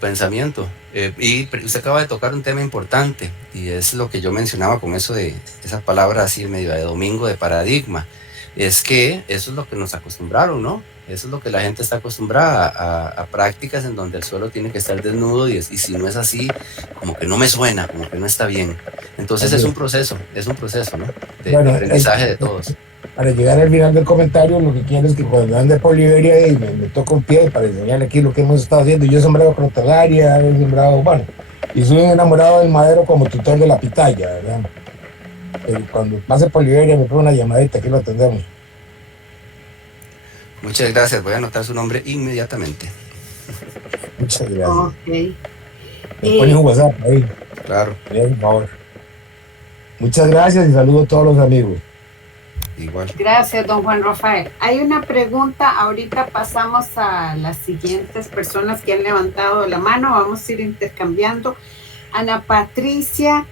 pensamiento. Y usted acaba de tocar un tema importante, y es lo que yo mencionaba con eso de esa palabra así medio de domingo de paradigma. Es que eso es lo que nos acostumbraron, ¿no? Eso es lo que la gente está acostumbrada a prácticas en donde el suelo tiene que estar desnudo, y si no es así, como que no me suena, como que no está bien. Entonces es un proceso, ¿no? De aprendizaje de todos. Para llegar al final del comentario, lo que quiero es que cuando ande por Liberia y me toca un pie para enseñarle aquí lo que hemos estado haciendo. Yo he sembrado crotalaria, he sembrado, bueno, y soy un enamorado del madero como tutor de la pitaya, ¿verdad? Cuando pase por Liberia me pone una llamadita, aquí lo atendemos. Muchas gracias, voy a anotar su nombre inmediatamente. Muchas gracias. Ok. Me ponen un WhatsApp ahí. Claro. Por favor. Muchas gracias y saludo a todos los amigos. Igual. Gracias, don Juan Rafael. Hay una pregunta, ahorita pasamos a las siguientes personas que han levantado la mano, vamos a ir intercambiando. Ana Patricia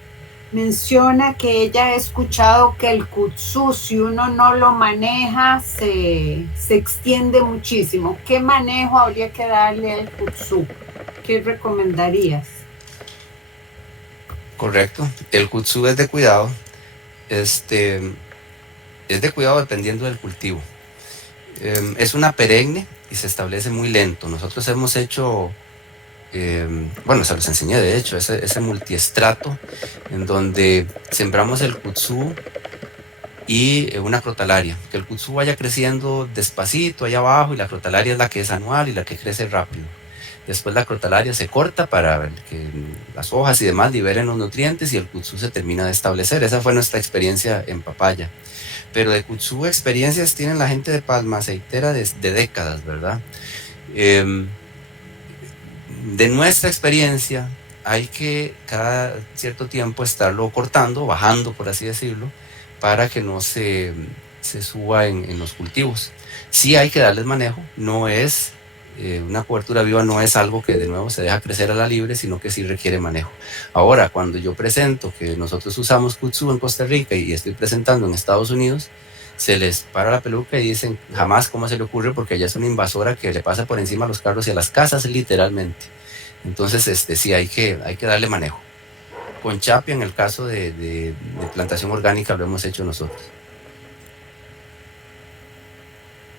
menciona que ella ha escuchado que el kutzú, si uno no lo maneja, se extiende muchísimo. ¿Qué manejo habría que darle al kutzú? ¿Qué recomendarías? Correcto, el kutzú es de cuidado. Es de cuidado dependiendo del cultivo. Es una perenne y se establece muy lento. Nosotros hemos hecho, bueno, se los enseñé de hecho, ese multiestrato en donde sembramos el kutzú y una crotalaria. Que el kutzú vaya creciendo despacito allá abajo, y la crotalaria es la que es anual y la que crece rápido. Después la crotalaria se corta para que las hojas y demás liberen los nutrientes, y el kutzú se termina de establecer. Esa fue nuestra experiencia en papaya. Pero de kutzú experiencias tienen la gente de palma aceitera de décadas, ¿verdad? De nuestra experiencia hay que cada cierto tiempo estarlo cortando, bajando, por así decirlo, para que no se suba en los cultivos. Sí hay que darles manejo, no es una cobertura viva, no es algo que de nuevo se deja crecer a la libre, sino que sí requiere manejo. Ahora, cuando yo presento que nosotros usamos kutzú en Costa Rica y estoy presentando en Estados Unidos, se les para la peluca y dicen, jamás, ¿cómo se le ocurre? Porque ella es una invasora que le pasa por encima a los carros y a las casas, literalmente. Entonces, sí, hay que darle manejo. Con chapia, en el caso de plantación orgánica, lo hemos hecho nosotros.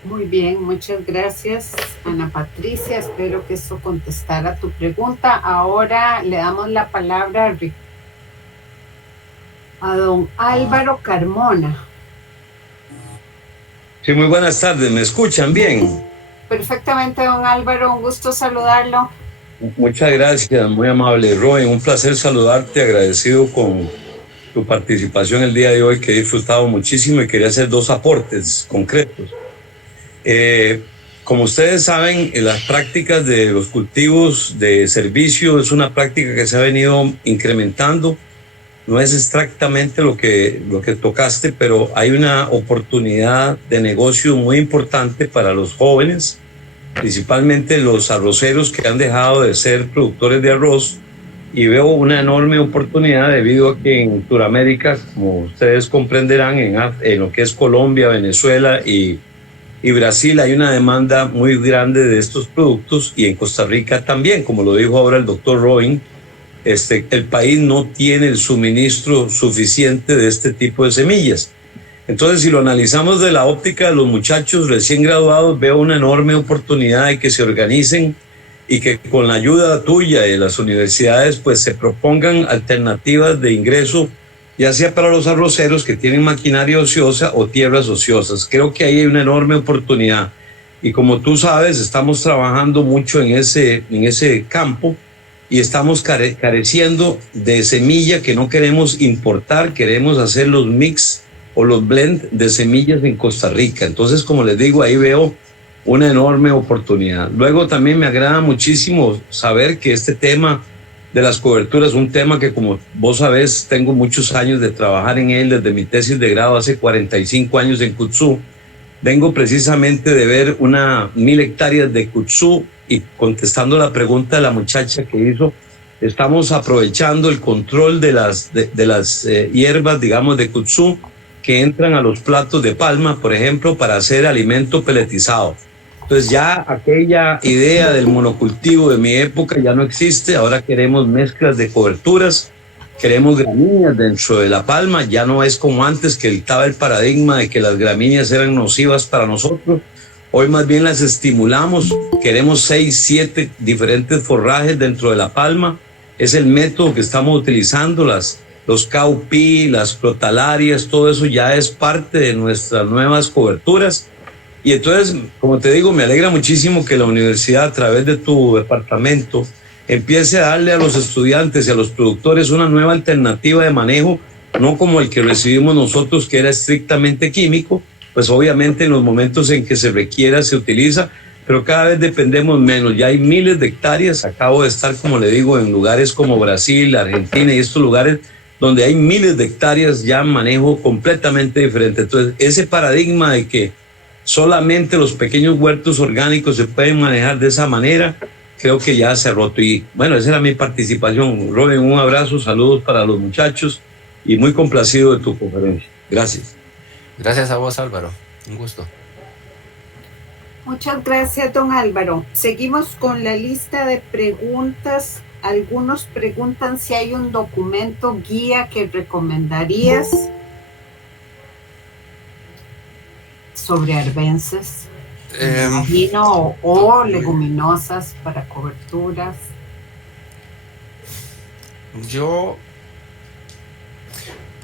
Muy bien, muchas gracias, Ana Patricia. Espero que eso contestara tu pregunta. Ahora le damos la palabra a don Álvaro Carmona. Sí, muy buenas tardes. ¿Me escuchan bien? Perfectamente, don Álvaro. Un gusto saludarlo. Muchas gracias, muy amable. Rubén, un placer saludarte, agradecido con tu participación el día de hoy, que he disfrutado muchísimo, y quería hacer 2 aportes concretos. Como ustedes saben, las prácticas de los cultivos de servicio es una práctica que se ha venido incrementando. No es exactamente lo que tocaste, pero hay una oportunidad de negocio muy importante para los jóvenes, principalmente los arroceros que han dejado de ser productores de arroz, y veo una enorme oportunidad debido a que en Sudamérica, como ustedes comprenderán, en lo que es Colombia, Venezuela y Brasil hay una demanda muy grande de estos productos, y en Costa Rica también, como lo dijo ahora el doctor Robin. El país no tiene el suministro suficiente de este tipo de semillas. Entonces, si lo analizamos de la óptica de los muchachos recién graduados, veo una enorme oportunidad de que se organicen y que con la ayuda tuya y de las universidades, pues se propongan alternativas de ingreso, ya sea para los arroceros que tienen maquinaria ociosa o tierras ociosas. Creo que ahí hay una enorme oportunidad. Y como tú sabes, estamos trabajando mucho en ese campo, y estamos careciendo de semilla que no queremos importar, queremos hacer los mix o los blend de semillas en Costa Rica. Entonces, como les digo, ahí veo una enorme oportunidad. Luego también me agrada muchísimo saber que este tema de las coberturas es un tema que, como vos sabés, tengo muchos años de trabajar en él, desde mi tesis de grado hace 45 años en Kutzú. Vengo precisamente de ver 1,000 hectáreas de kutzú, y contestando la pregunta de la muchacha que hizo, estamos aprovechando el control de las hierbas, digamos, de kutzú, que entran a los platos de palma, por ejemplo, para hacer alimento peletizado. Entonces ya aquella idea del monocultivo de mi época ya no existe. Ahora queremos mezclas de coberturas, queremos gramíneas dentro de la palma. Ya no es como antes, que estaba el paradigma de que las gramíneas eran nocivas para nosotros. Hoy más bien las estimulamos. Queremos 6, 7 diferentes forrajes dentro de la palma. Es el método que estamos utilizando. Los caupi, las crotalarias, todo eso ya es parte de nuestras nuevas coberturas. Y entonces, como te digo, me alegra muchísimo que la universidad, a través de tu departamento, empiece a darle a los estudiantes y a los productores una nueva alternativa de manejo, no como el que recibimos nosotros, que era estrictamente químico. Pues obviamente en los momentos en que se requiera se utiliza, pero cada vez dependemos menos. Ya hay miles de hectáreas. Acabo de estar, como le digo, en lugares como Brasil, Argentina y estos lugares donde hay miles de hectáreas, ya manejo completamente diferente. Entonces, ese paradigma de que solamente los pequeños huertos orgánicos se pueden manejar de esa manera, creo que ya se ha roto. Y bueno, esa era mi participación. Robin, un abrazo, saludos para los muchachos y muy complacido de tu conferencia. Gracias. Gracias a vos, Álvaro. Un gusto. Muchas gracias, don Álvaro. Seguimos con la lista de preguntas. Algunos preguntan si hay un documento guía que recomendarías sobre arbences, imagino, o leguminosas para coberturas.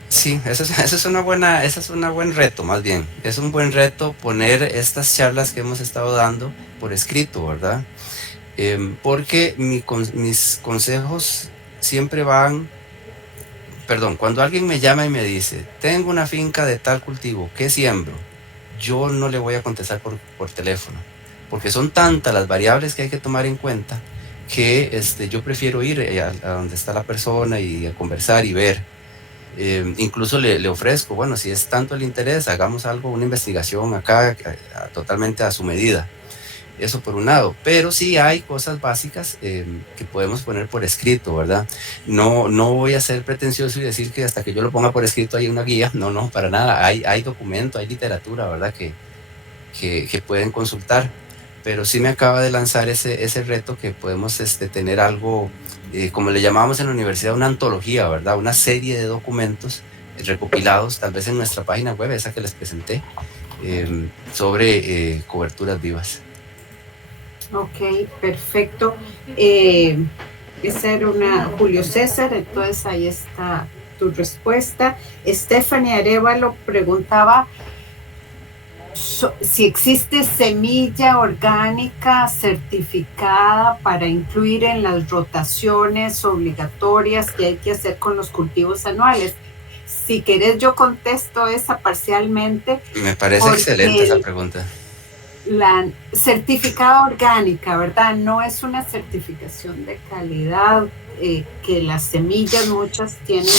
Sí, ese es un buen reto, más bien. Es un buen reto poner estas charlas que hemos estado dando por escrito, ¿verdad? Porque mis consejos siempre cuando alguien me llama y me dice, tengo una finca de tal cultivo, ¿qué siembro? Yo no le voy a contestar por teléfono, porque son tantas las variables que hay que tomar en cuenta, que yo prefiero ir a donde está la persona y a conversar y ver. Incluso le ofrezco, bueno, si es tanto el interés, hagamos una investigación acá totalmente a su medida. Eso por un lado, pero sí hay cosas básicas que podemos poner por escrito, ¿verdad? No voy a ser pretencioso y decir que hasta que yo lo ponga por escrito hay una guía, no, para nada. Hay documento, hay literatura, ¿verdad? Que pueden consultar, pero sí me acaba de lanzar ese reto que podemos tener algo, como le llamamos en la universidad, una antología, ¿verdad? Una serie de documentos recopilados, tal vez en nuestra página web, esa que les presenté, sobre coberturas vivas. Ok, perfecto. Esa era Julio César, entonces ahí está tu respuesta. Stephanie Arevalo preguntaba si existe semilla orgánica certificada para incluir en las rotaciones obligatorias que hay que hacer con los cultivos anuales. Si querés, yo contesto esa parcialmente. Me parece excelente esa pregunta. la certificada orgánica, ¿verdad? No es una certificación de calidad que las semillas muchas tienen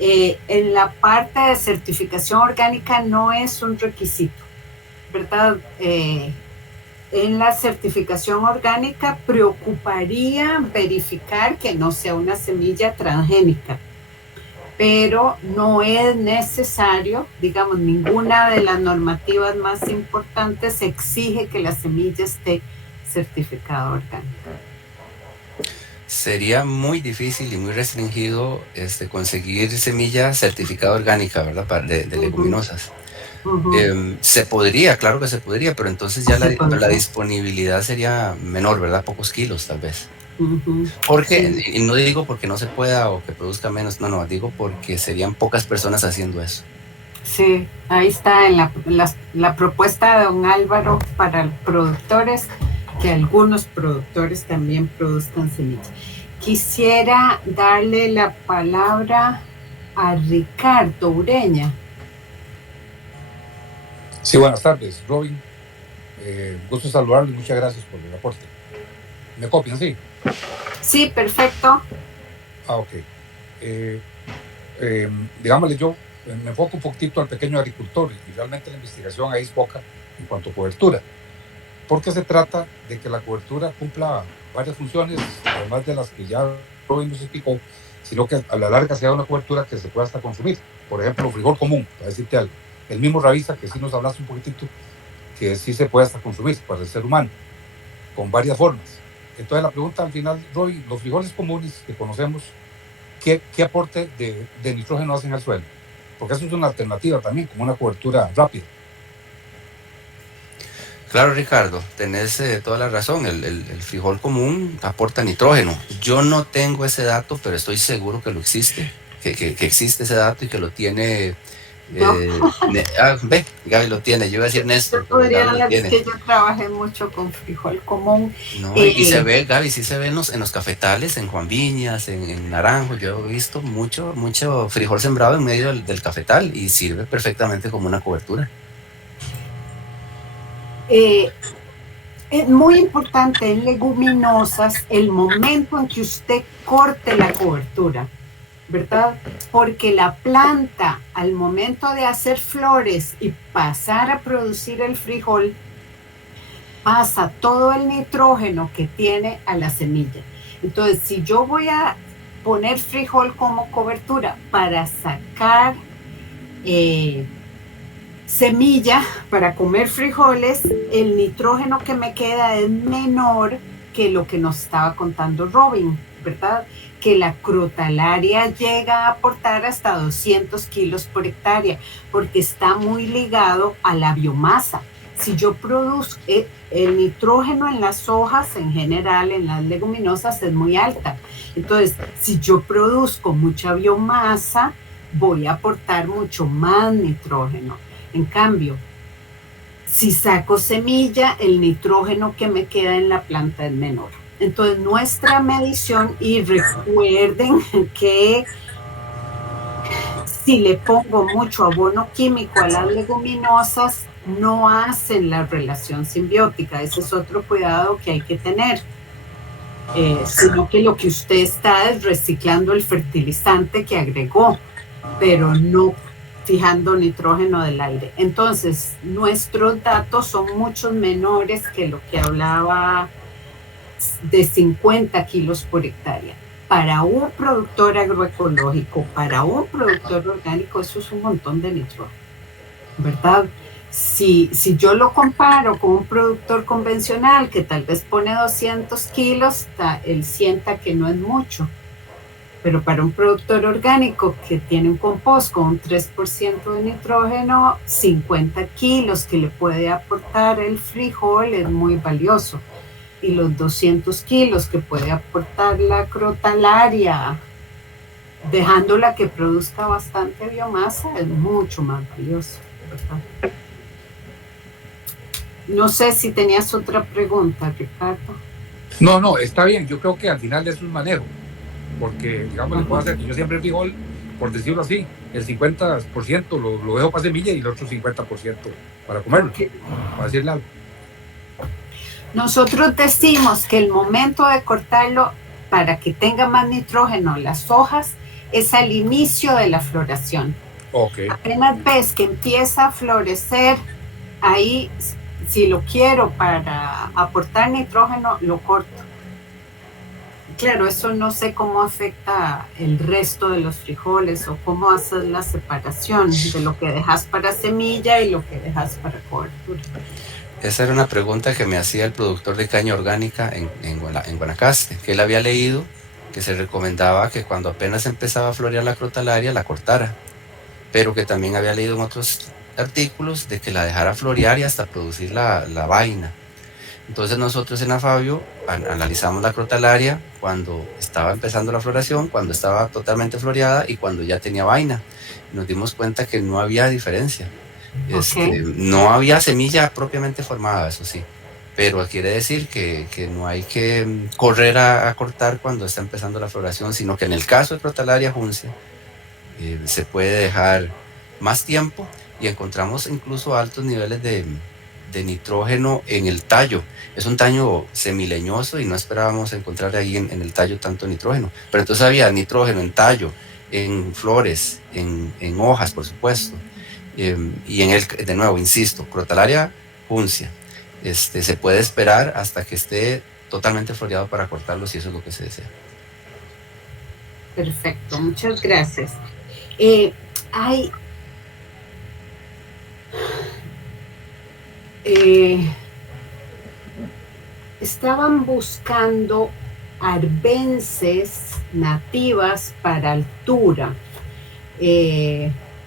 en la parte de certificación orgánica no es un requisito, ¿verdad? En la certificación orgánica preocuparía verificar que no sea una semilla transgénica, pero no es necesario, digamos, ninguna de las normativas más importantes exige que la semilla esté certificada orgánica. Sería muy difícil y muy restringido conseguir semilla certificada orgánica, ¿verdad? De leguminosas. Se podría, claro que se podría, pero entonces ya la disponibilidad sería menor, ¿verdad? Pocos kilos tal vez. Porque, sí. Y no digo porque no se pueda o que produzca menos, no, digo porque serían pocas personas haciendo eso. Sí, ahí está en la propuesta de don Álvaro para los productores, que algunos productores también produzcan semillas. Quisiera darle la palabra a Ricardo Ureña. Sí, buenas tardes, Robin. Gusto saludarlo y muchas gracias por el aporte. ¿Me copian, sí? Sí, perfecto. Ok. Digámosle, yo me enfoco un poquito al pequeño agricultor y realmente la investigación ahí es poca en cuanto a cobertura, porque se trata de que la cobertura cumpla varias funciones, además de las que ya Robin nos explicó, sino que a la larga sea una cobertura que se pueda hasta consumir. Por ejemplo, frijol común, para decirte algo. El mismo Ravisa, que sí nos hablaste un poquitito, que sí se puede hasta consumir para el ser humano, con varias formas. Entonces la pregunta al final, Roy, los frijoles comunes que conocemos, ¿qué aporte de nitrógeno hacen al suelo? Porque eso es una alternativa también, como una cobertura rápida. Claro, Ricardo, tenés toda la razón. El frijol común aporta nitrógeno. Yo no tengo ese dato, pero estoy seguro que lo existe, que existe ese dato y que lo tiene... ve, Gaby lo tiene, yo iba a decir Néstor. Yo podría decir que yo trabajé mucho con frijol común. No, y se ve, Gaby, sí se ve en los cafetales, en Juan Viñas, en Naranjo. Yo he visto mucho frijol sembrado en medio del cafetal y sirve perfectamente como una cobertura. Es muy importante en leguminosas el momento en que usted corte la cobertura, ¿verdad? Porque la planta, al momento de hacer flores y pasar a producir el frijol, pasa todo el nitrógeno que tiene a la semilla. Entonces, si yo voy a poner frijol como cobertura para sacar semilla, para comer frijoles, el nitrógeno que me queda es menor que lo que nos estaba contando Robin, ¿verdad? Que la crotalaria llega a aportar hasta 200 kilos por hectárea, porque está muy ligado a la biomasa. Si yo produzco, el nitrógeno en las hojas, en general, en las leguminosas, es muy alta. Entonces, si yo produzco mucha biomasa, voy a aportar mucho más nitrógeno. En cambio, si saco semilla, el nitrógeno que me queda en la planta es menor. Entonces, nuestra medición, y recuerden que si le pongo mucho abono químico a las leguminosas, no hacen la relación simbiótica. Ese es otro cuidado que hay que tener. Sino que lo que usted está es reciclando el fertilizante que agregó, pero no fijando nitrógeno del aire. Entonces, nuestros datos son mucho menores que lo que hablaba de 50 kilos por hectárea. Para un productor agroecológico, para un productor orgánico, eso es un montón de nitrógeno, ¿verdad? Si yo lo comparo con un productor convencional que tal vez pone 200 kilos, él sienta que no es mucho. Pero para un productor orgánico que tiene un compost con un 3% de nitrógeno, 50 kilos que le puede aportar el frijol es muy valioso. Y los 200 kilos que puede aportar la crotalaria, dejándola que produzca bastante biomasa, es mucho más valioso, ¿verdad? No sé si tenías otra pregunta, Ricardo. No, está bien. Yo creo que al final es un manejo. Porque, digamos, le puedo hacer que yo siempre el frijol, por decirlo así, el 50% lo dejo para semilla y el otro 50% para comerlo, Ok. para decirle algo. Nosotros decimos que el momento de cortarlo para que tenga más nitrógeno las hojas es al inicio de la floración. Ok, Apenas ves que empieza a florecer, ahí si lo quiero para aportar nitrógeno, lo corto. Claro, eso no sé cómo afecta el resto de los frijoles o cómo haces la separación de lo que dejas para semilla y lo que dejas para cobertura. Esa era una pregunta que me hacía el productor de caña orgánica en Guanacaste, que él había leído que se recomendaba que cuando apenas empezaba a florear la crotalaria la cortara, pero que también había leído en otros artículos de que la dejara florear y hasta producir la vaina. Entonces nosotros en Afabio analizamos la crotalaria cuando estaba empezando la floración, cuando estaba totalmente floreada y cuando ya tenía vaina. Nos dimos cuenta que no había diferencia. No había semilla propiamente formada, eso sí, pero quiere decir que no hay que correr a cortar cuando está empezando la floración, sino que en el caso de crotalaria juncia se puede dejar más tiempo y encontramos incluso altos niveles de nitrógeno en el tallo. Es un tallo semileñoso y no esperábamos encontrar ahí en el tallo tanto nitrógeno, pero entonces había nitrógeno en tallo, en flores, en hojas, por supuesto. Y de nuevo, insisto, crotalaria juncia. Se puede esperar hasta que esté totalmente floreado para cortarlo si eso es lo que se desea. Perfecto, muchas gracias. Estaban buscando arbences nativas para altura.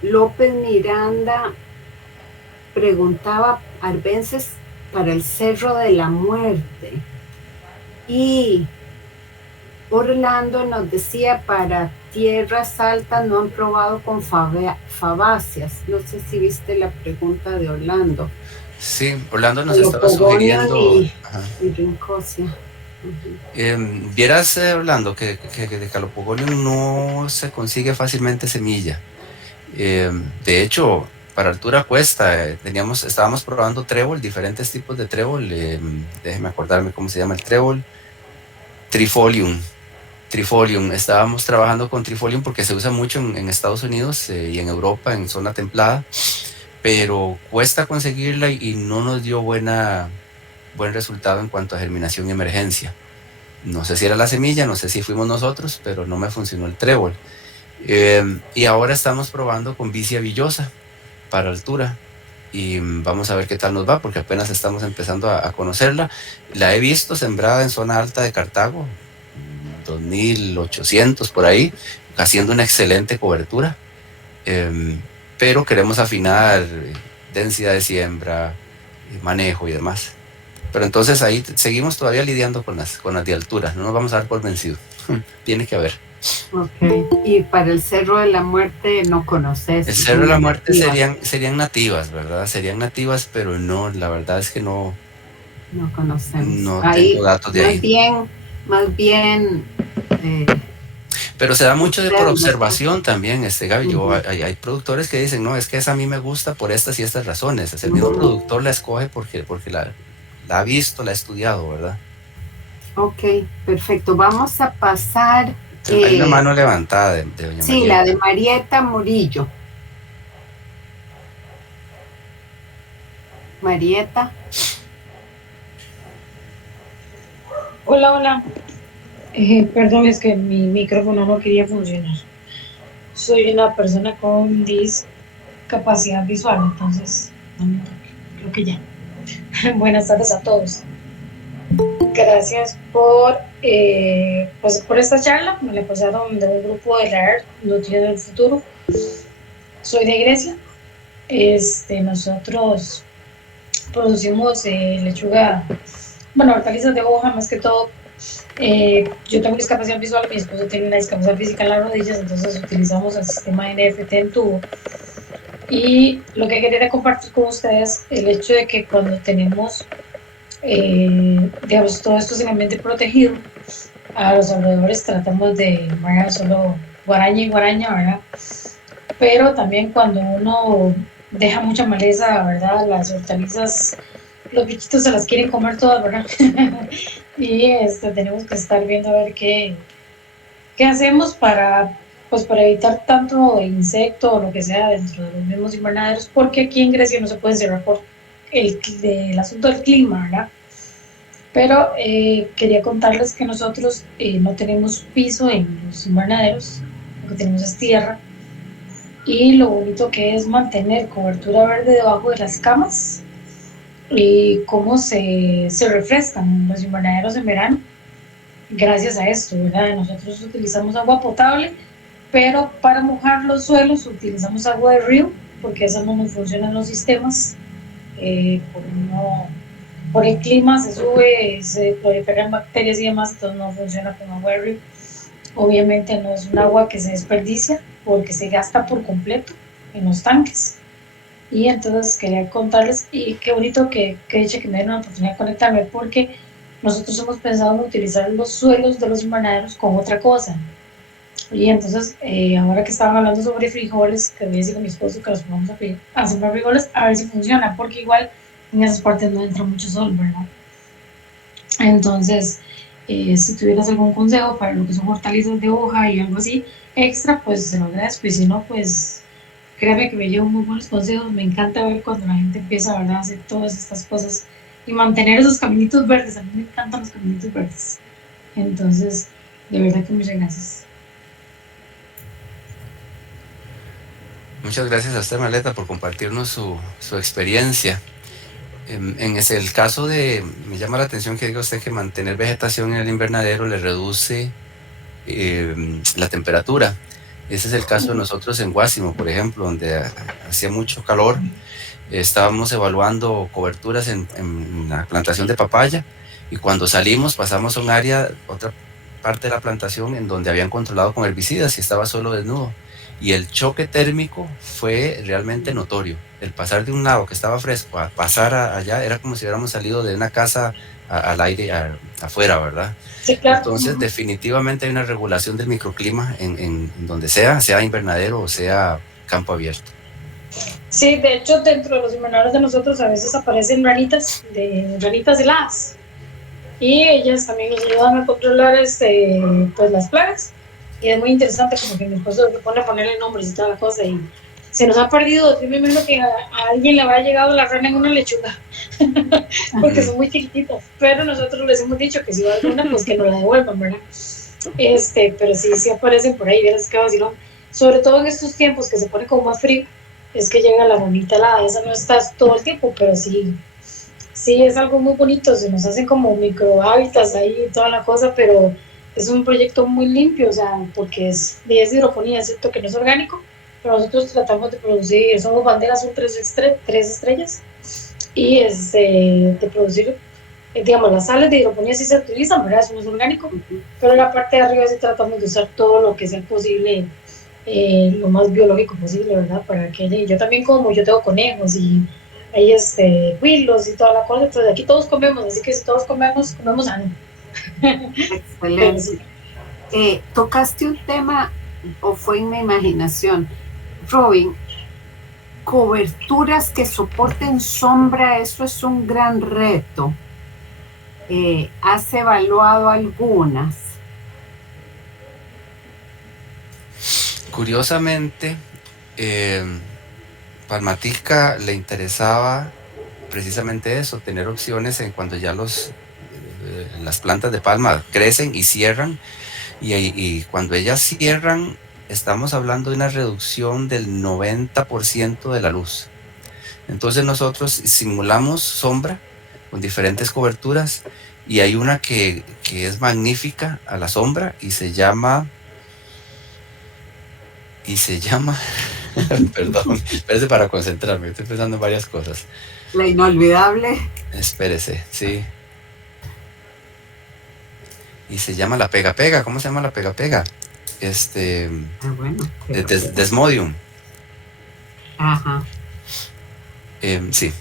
López Miranda preguntaba arbences para el Cerro de la Muerte y Orlando nos decía para tierras altas no han probado con fabáceas. No sé si viste la pregunta de Orlando. Sí, Orlando nos estaba sugiriendo y Rincosia. Vieras, Orlando, que de Calopogonium no se consigue fácilmente semilla. De hecho, para altura cuesta. Estábamos probando trébol, diferentes tipos de trébol. Déjeme acordarme cómo se llama el trébol. Trifolium. Estábamos trabajando con Trifolium porque se usa mucho en Estados Unidos y en Europa, en zona templada, pero cuesta conseguirla y no nos dio buen resultado en cuanto a germinación y emergencia. No sé si era la semilla, no sé si fuimos nosotros, pero no me funcionó el trébol. Y ahora estamos probando con Vicia villosa para altura y vamos a ver qué tal nos va porque apenas estamos empezando a conocerla. La he visto sembrada en zona alta de Cartago, 2800 por ahí, haciendo una excelente cobertura, pero queremos afinar densidad de siembra, manejo y demás. Pero entonces ahí seguimos todavía lidiando con las de altura, no nos vamos a dar por vencido. Tiene que haber. Ok, y para el Cerro de la Muerte no conoces. El Cerro de la Muerte serían nativas, ¿verdad? Serían nativas, pero no, la verdad es que no conocemos. No tengo datos de ahí. Más bien pero se da mucho por observación también, Gaby. Hay productores que dicen, no, es que esa a mí me gusta por estas y estas razones. El mismo productor la escoge porque la ha visto, la ha estudiado, ¿verdad? Ok, perfecto. Vamos a pasar. Hay una mano levantada de doña Marieta. Sí, la de Marieta Murillo. Marieta. Hola. Perdón, es que mi micrófono no quería funcionar. Soy una persona con discapacidad visual, entonces no me toque. Creo que ya. Buenas tardes a todos. Gracias por esta charla. Me la pasaron de un grupo de la ERT, Nutriendo el Futuro. Soy de Grecia. Nosotros producimos lechuga, hortalizas de hoja más que todo. Yo tengo discapacidad visual, mi esposo tiene una discapacidad física en las rodillas, entonces utilizamos el sistema NFT en tubo. Y lo que quería compartir con ustedes, el hecho de que cuando tenemos todo esto en ambiente protegido, a los alrededores tratamos de solo guaraña y guaraña, ¿verdad? Pero también cuando uno deja mucha maleza, ¿verdad? Las hortalizas, los bichitos se las quieren comer todas, ¿verdad? Y tenemos que estar viendo a ver qué hacemos pues para evitar tanto insecto o lo que sea dentro de los mismos invernaderos, porque aquí en Grecia no se puede cerrar por el asunto del clima, ¿verdad? Pero quería contarles que nosotros no tenemos piso en los invernaderos, lo que tenemos es tierra, y lo bonito que es mantener cobertura verde debajo de las camas y cómo se refrescan los invernaderos en verano gracias a esto, ¿verdad? Nosotros utilizamos agua potable, pero para mojar los suelos utilizamos agua de río, porque esa no nos funcionan los sistemas, por el clima se sube, se proliferan bacterias y demás, entonces no funciona con agua de río. Obviamente no es un agua que se desperdicia, porque se gasta por completo en los tanques. Y entonces quería contarles, y qué bonito que dicho que me dieron la oportunidad de conectarme, porque nosotros hemos pensado en utilizar los suelos de los invernaderos con otra cosa. Y entonces, ahora que estaban hablando sobre frijoles, que voy a decir a mi esposo que los vamos a sembrar frijoles, a ver si funciona, porque igual en esas partes no entra mucho sol, ¿verdad? Entonces, si tuvieras algún consejo para lo que son hortalizas de hoja y algo así extra, pues se lo agradezco. Y si no, pues créame que me llevo muy buenos consejos. Me encanta ver cuando la gente empieza, ¿verdad?, a hacer todas estas cosas y mantener esos caminitos verdes. A mí me encantan los caminitos verdes. Entonces, de verdad que muchas gracias. Muchas gracias a usted, Marleta, por compartirnos su experiencia. En el caso me llama la atención que diga usted que mantener vegetación en el invernadero le reduce la temperatura. Ese es el caso de nosotros en Guásimo, por ejemplo, donde hacía mucho calor. Estábamos evaluando coberturas en la plantación de papaya, y cuando salimos pasamos a un área, otra parte de la plantación, en donde habían controlado con herbicidas y estaba solo desnudo. Y el choque térmico fue realmente notorio. El pasar de un lado que estaba fresco a pasar allá era como si hubiéramos salido de una casa al aire afuera, ¿verdad? Sí, claro. Entonces, definitivamente hay una regulación del microclima en donde sea invernadero o sea campo abierto. Sí, de hecho, dentro de los invernaderos de nosotros a veces aparecen ranitas heladas. Y ellas también nos ayudan a controlar pues las plagas. Y es muy interesante, como que mi esposo se pone a ponerle nombres y toda la cosa, y se nos ha perdido. Yo me imagino que a alguien le habrá llegado la rana en una lechuga, porque son muy chiquititas, pero nosotros les hemos dicho que si va alguna, pues que nos la devuelvan, ¿verdad? Pero sí aparecen por ahí, verás que vacilón. Sobre todo en estos tiempos que se pone como más frío, es que llega la ranita helada. Esa no está todo el tiempo, pero sí es algo muy bonito. Se nos hacen como micro hábitats ahí y toda la cosa, pero es un proyecto muy limpio, o sea, porque es hidroponía, es cierto que no es orgánico, pero nosotros tratamos de producir, somos Bandera Azul 3 estrellas, y de producir, digamos, las sales de hidroponía sí se utilizan, ¿verdad? Eso no es orgánico, pero en la parte de arriba sí tratamos de usar todo lo que sea posible, lo más biológico posible, ¿verdad? Para que yo también yo tengo conejos y hay huilos y toda la cosa, entonces aquí todos comemos, así que si todos comemos sano. Excelente. Tocaste un tema, o fue en mi imaginación, Robin, coberturas que soporten sombra, eso es un gran reto. ¿Has evaluado algunas? Curiosamente, Palmatica le interesaba precisamente eso, tener opciones en cuando ya las plantas de palma crecen y cierran, y cuando ellas cierran estamos hablando de una reducción del 90% de la luz. Entonces nosotros simulamos sombra con diferentes coberturas, y hay una que es magnífica a la sombra y se llama perdón, espérese para concentrarme, estoy pensando en varias cosas. La inolvidable. Espérese, sí. Y se llama la pega pega. ¿Cómo se llama la pega pega? Bueno, Desmodium. Ajá. Sí.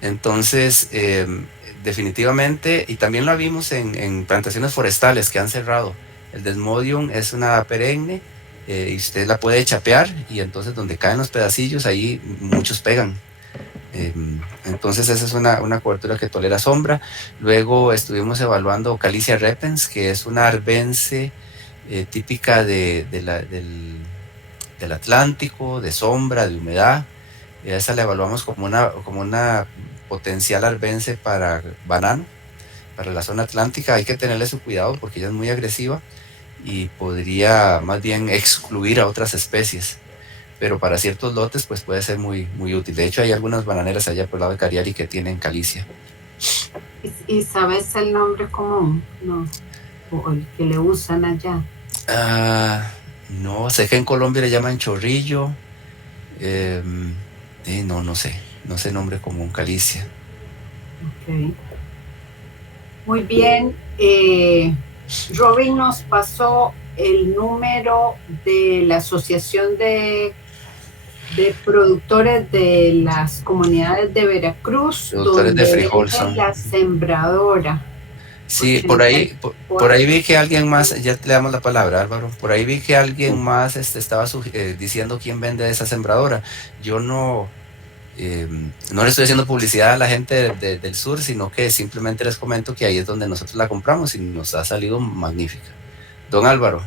Entonces, definitivamente, y también lo vimos en plantaciones forestales que han cerrado. El Desmodium es una perenne y usted la puede chapear, y entonces donde caen los pedacillos, ahí muchos pegan. Entonces esa es una cobertura que tolera sombra. Luego estuvimos evaluando Calicia repens, que es una arbense típica del Atlántico, de sombra, de humedad. Esa la evaluamos como una potencial arbense para banano, para la zona atlántica. Hay que tenerle su cuidado porque ella es muy agresiva y podría más bien excluir a otras especies, pero para ciertos lotes pues puede ser muy, muy útil. De hecho hay algunas bananeras allá por el lado de Cariari que tienen calicia. ¿Y sabes el nombre común? No, o el que le usan allá. No, sé que en Colombia le llaman chorrillo. No sé el nombre común, calicia. Okay. Muy bien. Robin nos pasó el número de la Asociación de Productores de las Comunidades de Veracruz, Productores donde de frijol es son. la sembradora. Sí, por ahí vi que alguien más, ya le damos la palabra, Álvaro, por ahí vi que alguien más estaba diciendo quién vende esa sembradora. Yo no le estoy haciendo publicidad a la gente del sur, sino que simplemente les comento que ahí es donde nosotros la compramos y nos ha salido magnífica. Don Álvaro.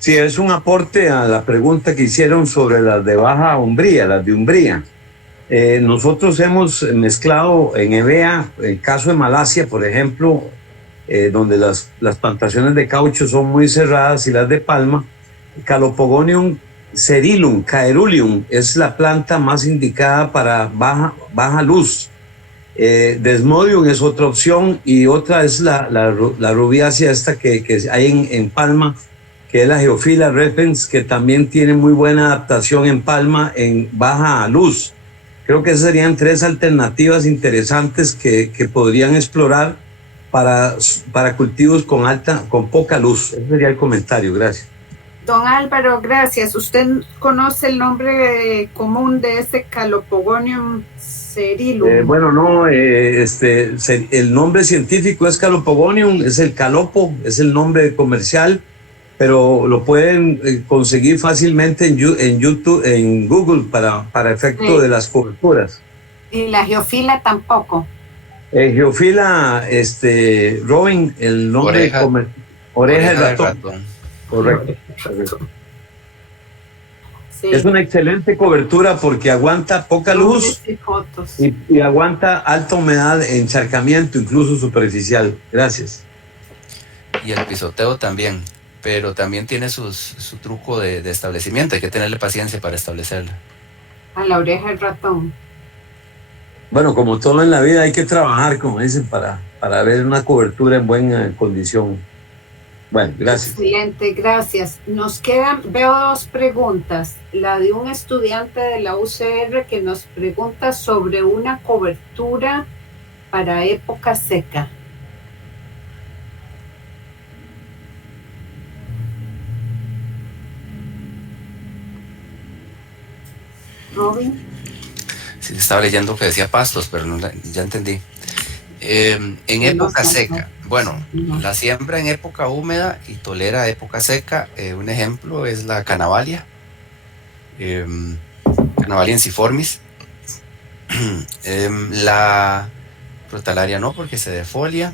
Sí, es un aporte a la pregunta que hicieron sobre las de baja umbría, las de umbría. Nosotros hemos mezclado en EVEA, el caso de Malasia, por ejemplo, donde las plantaciones de caucho son muy cerradas, y las de palma, Calopogonium cerilum, caeruleum, es la planta más indicada para baja luz. Desmodium es otra opción, y otra es la rubiácea esta que hay en palma, que es la Geophila repens, que también tiene muy buena adaptación en palma en baja luz. Creo que esas serían tres alternativas interesantes que podrían explorar para cultivos con poca luz. Ese sería el comentario. Gracias. Don Álvaro, gracias. ¿Usted conoce el nombre común de ese Calopogonium cerilum? Bueno, no, el nombre científico es Calopogonium, es el calopo, es el nombre comercial, pero lo pueden conseguir fácilmente en YouTube, en Google, para efecto de las coberturas. ¿Y la geofila tampoco? Geofila, Robin, el nombre oreja de ratón. Correcto. Sí. Es una excelente cobertura porque aguanta poca luz y aguanta alta humedad, encharcamiento, incluso superficial. Gracias. Y el pisoteo también, pero también tiene su truco de establecimiento. Hay que tenerle paciencia para establecerla. A la oreja del ratón. Bueno, como todo en la vida hay que trabajar, como dicen, para ver una cobertura en buena condición. Bueno, gracias. Excelente, gracias. Nos quedan, veo dos preguntas. La de un estudiante de la UCR que nos pregunta sobre una cobertura para época seca. Robin. Sí, estaba leyendo que decía pastos, pero no, ya entendí. En época seca, bueno, la siembra en época húmeda y tolera época seca. Un ejemplo es la canavalia, Canavalia ensiformis. La frutalaria no, porque se defolia.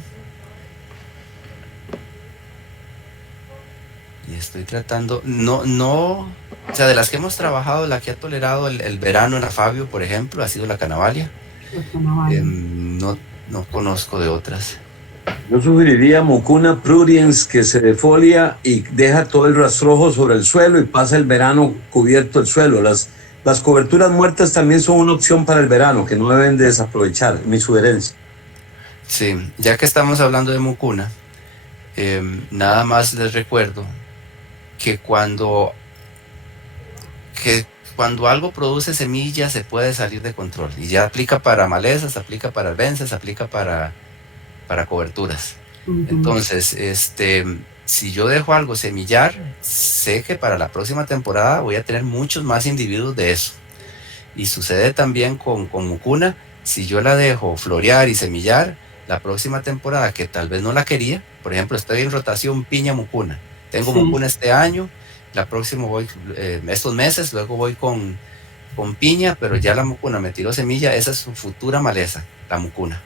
Y estoy tratando, o sea, de las que hemos trabajado, la que ha tolerado el verano en la Fabio, por ejemplo, ha sido la canavalia. No conozco de otras. Yo sugeriría Mucuna pruriens, que se defolia y deja todo el rastrojo sobre el suelo y pasa el verano cubierto el suelo. Las coberturas muertas también son una opción para el verano, que no deben de desaprovechar, mi sugerencia. Sí, ya que estamos hablando de Mucuna, nada más les recuerdo que cuando algo produce semillas se puede salir de control, y ya aplica para malezas, aplica para arbences, aplica para coberturas. Entonces, si yo dejo algo semillar, sé que para la próxima temporada voy a tener muchos más individuos de eso. Y sucede también con Mucuna. Si yo la dejo florear y semillar, la próxima temporada, que tal vez no la quería, por ejemplo, estoy en rotación piña Mucuna, tengo Mucuna este año, La próxima voy, estos meses, luego voy con piña, pero ya la mucuna me tiró semilla, esa es su futura maleza, la mucuna.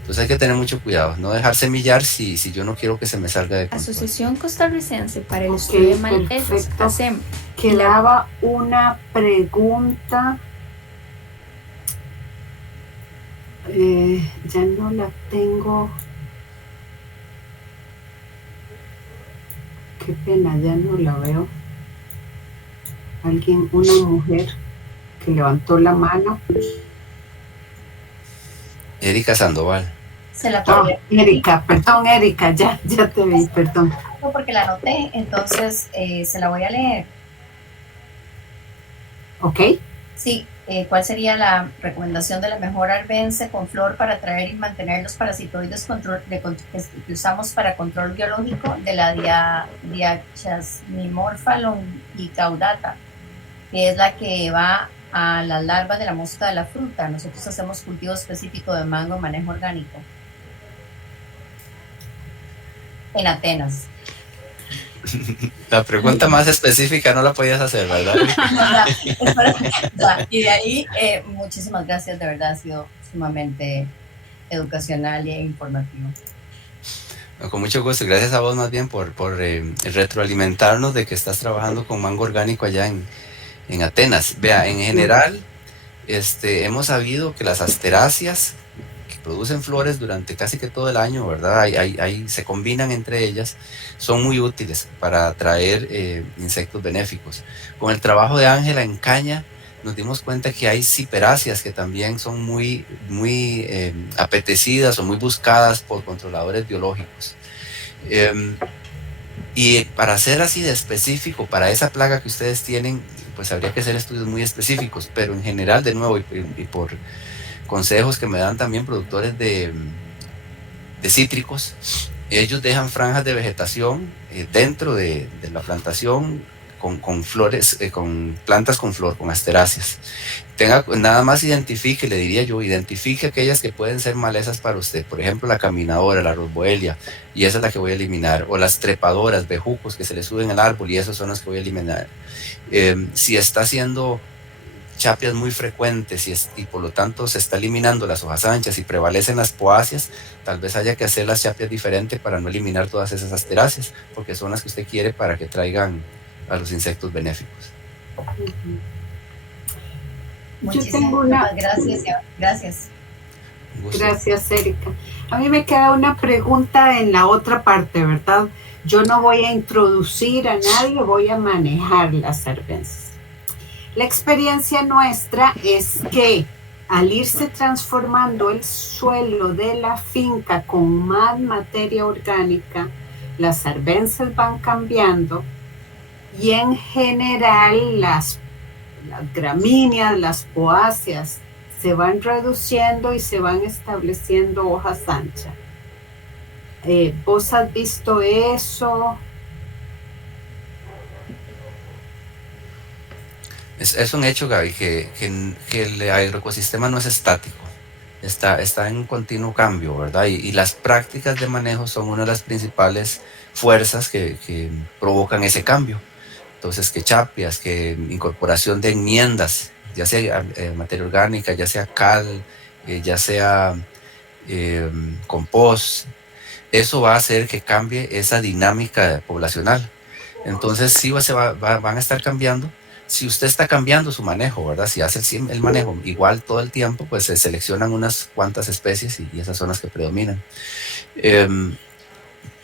Entonces hay que tener mucho cuidado, no dejar semillar si yo no quiero que se me salga de control. Asociación Costarricense para el Estudio de Malezas, perfecto. ASEM. Quedaba una pregunta, ya no la tengo. Qué pena, ya no la veo. Alguien, una mujer que levantó la mano. Erika Sandoval. Se la Erika, perdón, Erika, ya te vi, perdón. Porque la anoté, entonces se la voy a leer. Ok. Sí, ¿cuál sería la recomendación de la mejor arbense con flor para atraer y mantener los parasitoides que usamos para control biológico de la Diachasmimorpha longicaudata, que es la que va a las larvas de la mosca de la fruta? Nosotros hacemos cultivo específico de mango en manejo orgánico en Atenas. La pregunta más específica no la podías hacer, ¿verdad? Y de ahí, muchísimas gracias, de verdad ha sido sumamente educacional e informativo. Con mucho gusto, gracias a vos más bien por retroalimentarnos de que estás trabajando con mango orgánico allá en Atenas. Vea, en general, hemos sabido que las asteráceas que producen flores durante casi que todo el año, ¿verdad? Ahí se combinan entre ellas, son muy útiles para atraer insectos benéficos. Con el trabajo de Ángela en caña, nos dimos cuenta que hay ciperáceas que también son muy apetecidas o muy buscadas por controladores biológicos. Y para ser así de específico, para esa plaga que ustedes tienen, pues habría que hacer estudios muy específicos, pero en general, de nuevo, y por consejos que me dan también productores de cítricos, ellos dejan franjas de vegetación dentro de la plantación con flores, con plantas con flor, con asteráceas. Nada más identifique, le diría yo, identifique aquellas que pueden ser malezas para usted, por ejemplo la caminadora, la rosboelia, y esa es la que voy a eliminar, o las trepadoras, bejucos que se le suben al árbol, y esas son las que voy a eliminar. Si está haciendo chapias muy frecuentes y por lo tanto se está eliminando las hojas anchas y prevalecen las poáceas, tal vez haya que hacer las chapias diferentes para no eliminar todas esas asteráceas, porque son las que usted quiere para que traigan a los insectos benéficos. Muchísimas gracias. Gracias, Erika. A mí me queda una pregunta en la otra parte, ¿verdad? Yo no voy a introducir a nadie, voy a manejar las arbences. La experiencia nuestra es que al irse transformando el suelo de la finca con más materia orgánica, las arbences van cambiando y en general las gramíneas, las poáceas se van reduciendo y se van estableciendo hojas anchas. ¿Vos has visto eso? Es un hecho, Gaby, que el agroecosistema no es estático, está en un continuo cambio, ¿verdad? Y las prácticas de manejo son una de las principales fuerzas que provocan ese cambio. Entonces, que chapias, que incorporación de enmiendas, ya sea materia orgánica, ya sea cal, ya sea compost, eso va a hacer que cambie esa dinámica poblacional. Entonces, sí van a estar cambiando. Si usted está cambiando su manejo, ¿verdad? Si hace el manejo igual todo el tiempo, pues se seleccionan unas cuantas especies y esas son las que predominan.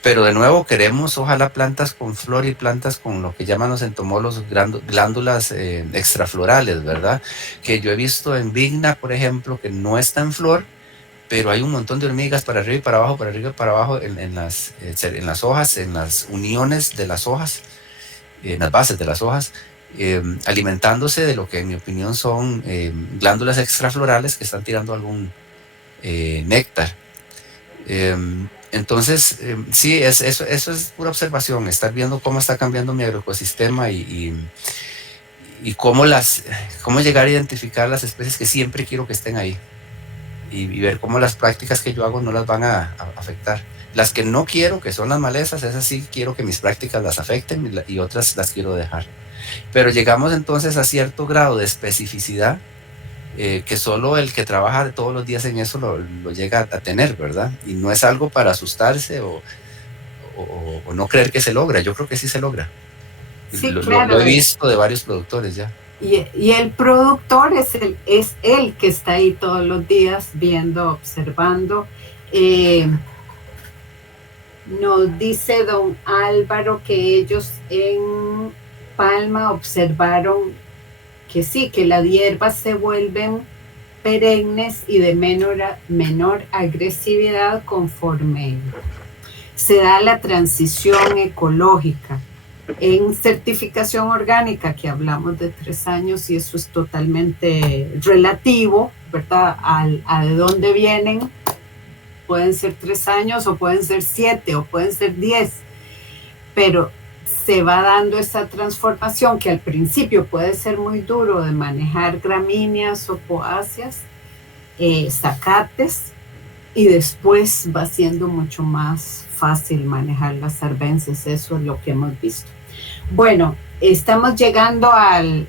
Pero de nuevo queremos ojalá plantas con flor y plantas con lo que llaman los entomólogos glándulas extraflorales, ¿verdad? Que yo he visto en Vigna, por ejemplo, que no está en flor, pero hay un montón de hormigas para arriba y para abajo, en las hojas, en las uniones de las hojas, en las bases de las hojas, alimentándose de lo que en mi opinión son glándulas extraflorales que están tirando algún néctar. Entonces, sí, eso es pura observación, estar viendo cómo está cambiando mi agroecosistema y cómo llegar a identificar las especies que siempre quiero que estén ahí y ver cómo las prácticas que yo hago no las van a afectar. Las que no quiero, que son las malezas, esas sí quiero que mis prácticas las afecten y otras las quiero dejar. Pero llegamos entonces a cierto grado de especificidad que solo el que trabaja todos los días en eso lo llega a tener, ¿verdad? Y no es algo para asustarse o no creer que se logra. Yo creo que sí se logra. Sí, Lo claro. he visto de varios productores ya. Y el productor es el que está ahí todos los días viendo, observando. Nos dice don Álvaro que ellos en Palma observaron que sí, que las hierbas se vuelven perennes y de menor agresividad conforme se da la transición ecológica. En certificación orgánica, que hablamos de 3 años, y eso es totalmente relativo, ¿verdad? A de dónde vienen. Pueden ser 3 años o pueden ser 7 o pueden ser 10, pero se va dando esa transformación que al principio puede ser muy duro de manejar gramíneas o poáceas, zacates, y después va siendo mucho más fácil manejar las arbences. Eso es lo que hemos visto. Bueno, estamos llegando al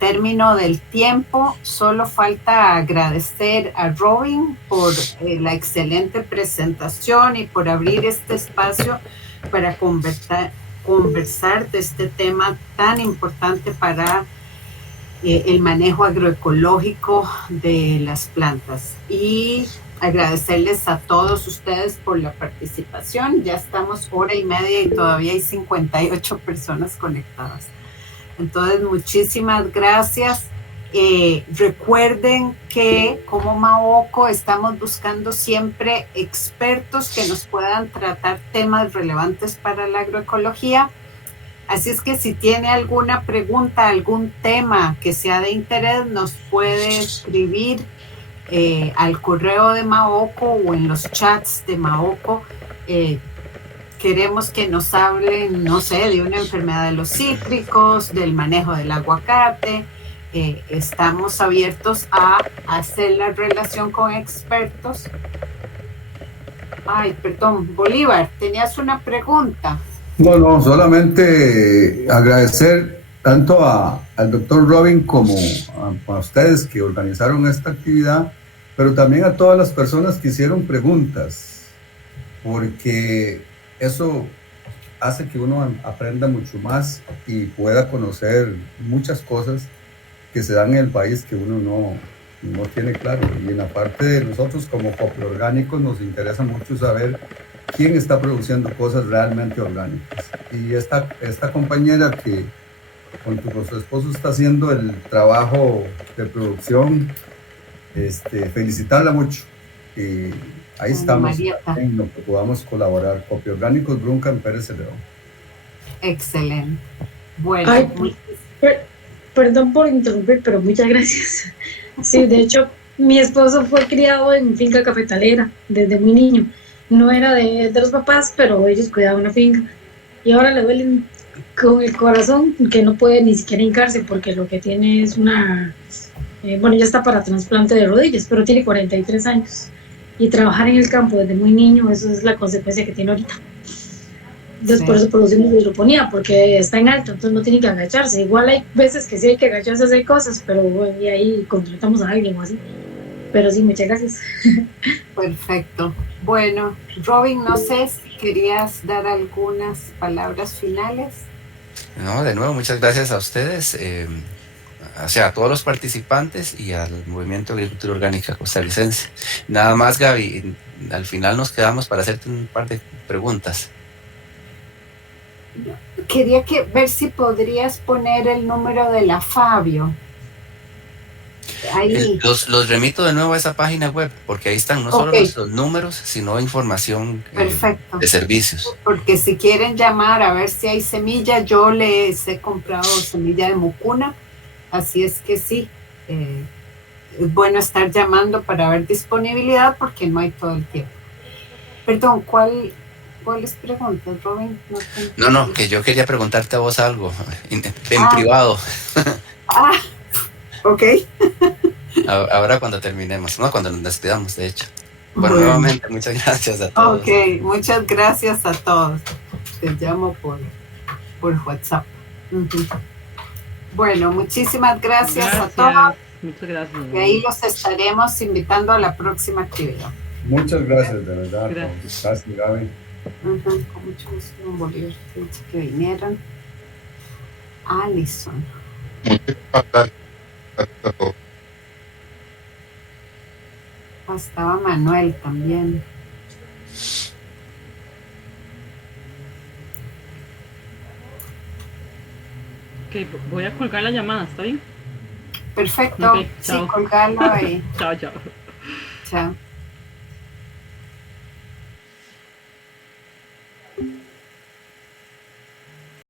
término del tiempo. Solo falta agradecer a Robin por la excelente presentación y por abrir este espacio para conversar de este tema tan importante para el manejo agroecológico de las plantas. Y agradecerles a todos ustedes por la participación. Ya estamos 1:30 y todavía hay 58 personas conectadas. Entonces, muchísimas gracias. Recuerden que como Maoco estamos buscando siempre expertos que nos puedan tratar temas relevantes para la agroecología. Así es que si tiene alguna pregunta, algún tema que sea de interés, nos puede escribir al correo de Maoco o en los chats de Maoco. Queremos que nos hablen, no sé, de una enfermedad de los cítricos, del manejo del aguacate. Estamos abiertos a hacer la relación con expertos. Ay, perdón, Bolívar, tenías una pregunta. No, solamente agradecer tanto al doctor Robin como a ustedes que organizaron esta actividad, pero también a todas las personas que hicieron preguntas, porque eso hace que uno aprenda mucho más y pueda conocer muchas cosas que se dan en el país que uno no tiene claro. Y en la parte de nosotros como coproorgánicos nos interesa mucho saber quién está produciendo cosas realmente orgánicas. Y esta compañera que junto con su esposo está haciendo el trabajo de producción, felicitarla mucho. Y ahí estamos en lo que podamos colaborar. Coproorgánicos Bruncan Pérez León. Excelente. Bueno. Ay, perdón por interrumpir, pero muchas gracias. Sí, de hecho, mi esposo fue criado en finca cafetalera desde muy niño. No era de los papás, pero ellos cuidaban una finca. Y ahora le duelen con el corazón que no puede ni siquiera hincarse porque lo que tiene es una... bueno, ya está para trasplante de rodillas, pero tiene 43 años. Y trabajar en el campo desde muy niño, eso es la consecuencia que tiene ahorita. Entonces, sí. Por eso producimos hidroponía, porque está en alto, entonces no tiene que agacharse. Igual hay veces que sí hay que agacharse a hacer cosas, pero bueno, y ahí contratamos a alguien o así. Pero sí, muchas gracias. Perfecto. Bueno, Robin, no sé si querías dar algunas palabras finales. No, de nuevo, muchas gracias a ustedes, o sea, a todos los participantes y al Movimiento de Agricultura Orgánica Costarricense. Nada más, Gaby, al final nos quedamos para hacerte un par de preguntas. Quería ver si podrías poner el número de la Fabio. Ahí. Los remito de nuevo a esa página web, porque ahí están no solo los números, sino información de servicios. Porque si quieren llamar a ver si hay semilla, yo les he comprado semilla de mucuna, así es que sí, es bueno estar llamando para ver disponibilidad porque no hay todo el tiempo. Perdón, ¿cuáles preguntas, Robin? No, que yo quería preguntarte a vos algo, en privado. Ok. Ahora cuando terminemos, no, cuando nos despidamos, de hecho. Bueno, nuevamente, muchas gracias a todos. Ok, muchas gracias a todos. Te llamo por WhatsApp. Bueno, muchísimas gracias a todos. Muchas gracias. Y ahí los estaremos invitando a la próxima actividad. Muchas gracias, de verdad. Gracias. Gracias, Gaby. Con mucho gusto, don Bolívar, que vinieron. Alison. Estaba Manuel también. Ok, voy a colgar la llamada, ¿está bien? Perfecto. Ok, sí, chao. colgalo ahí. Chao, chao. Chao.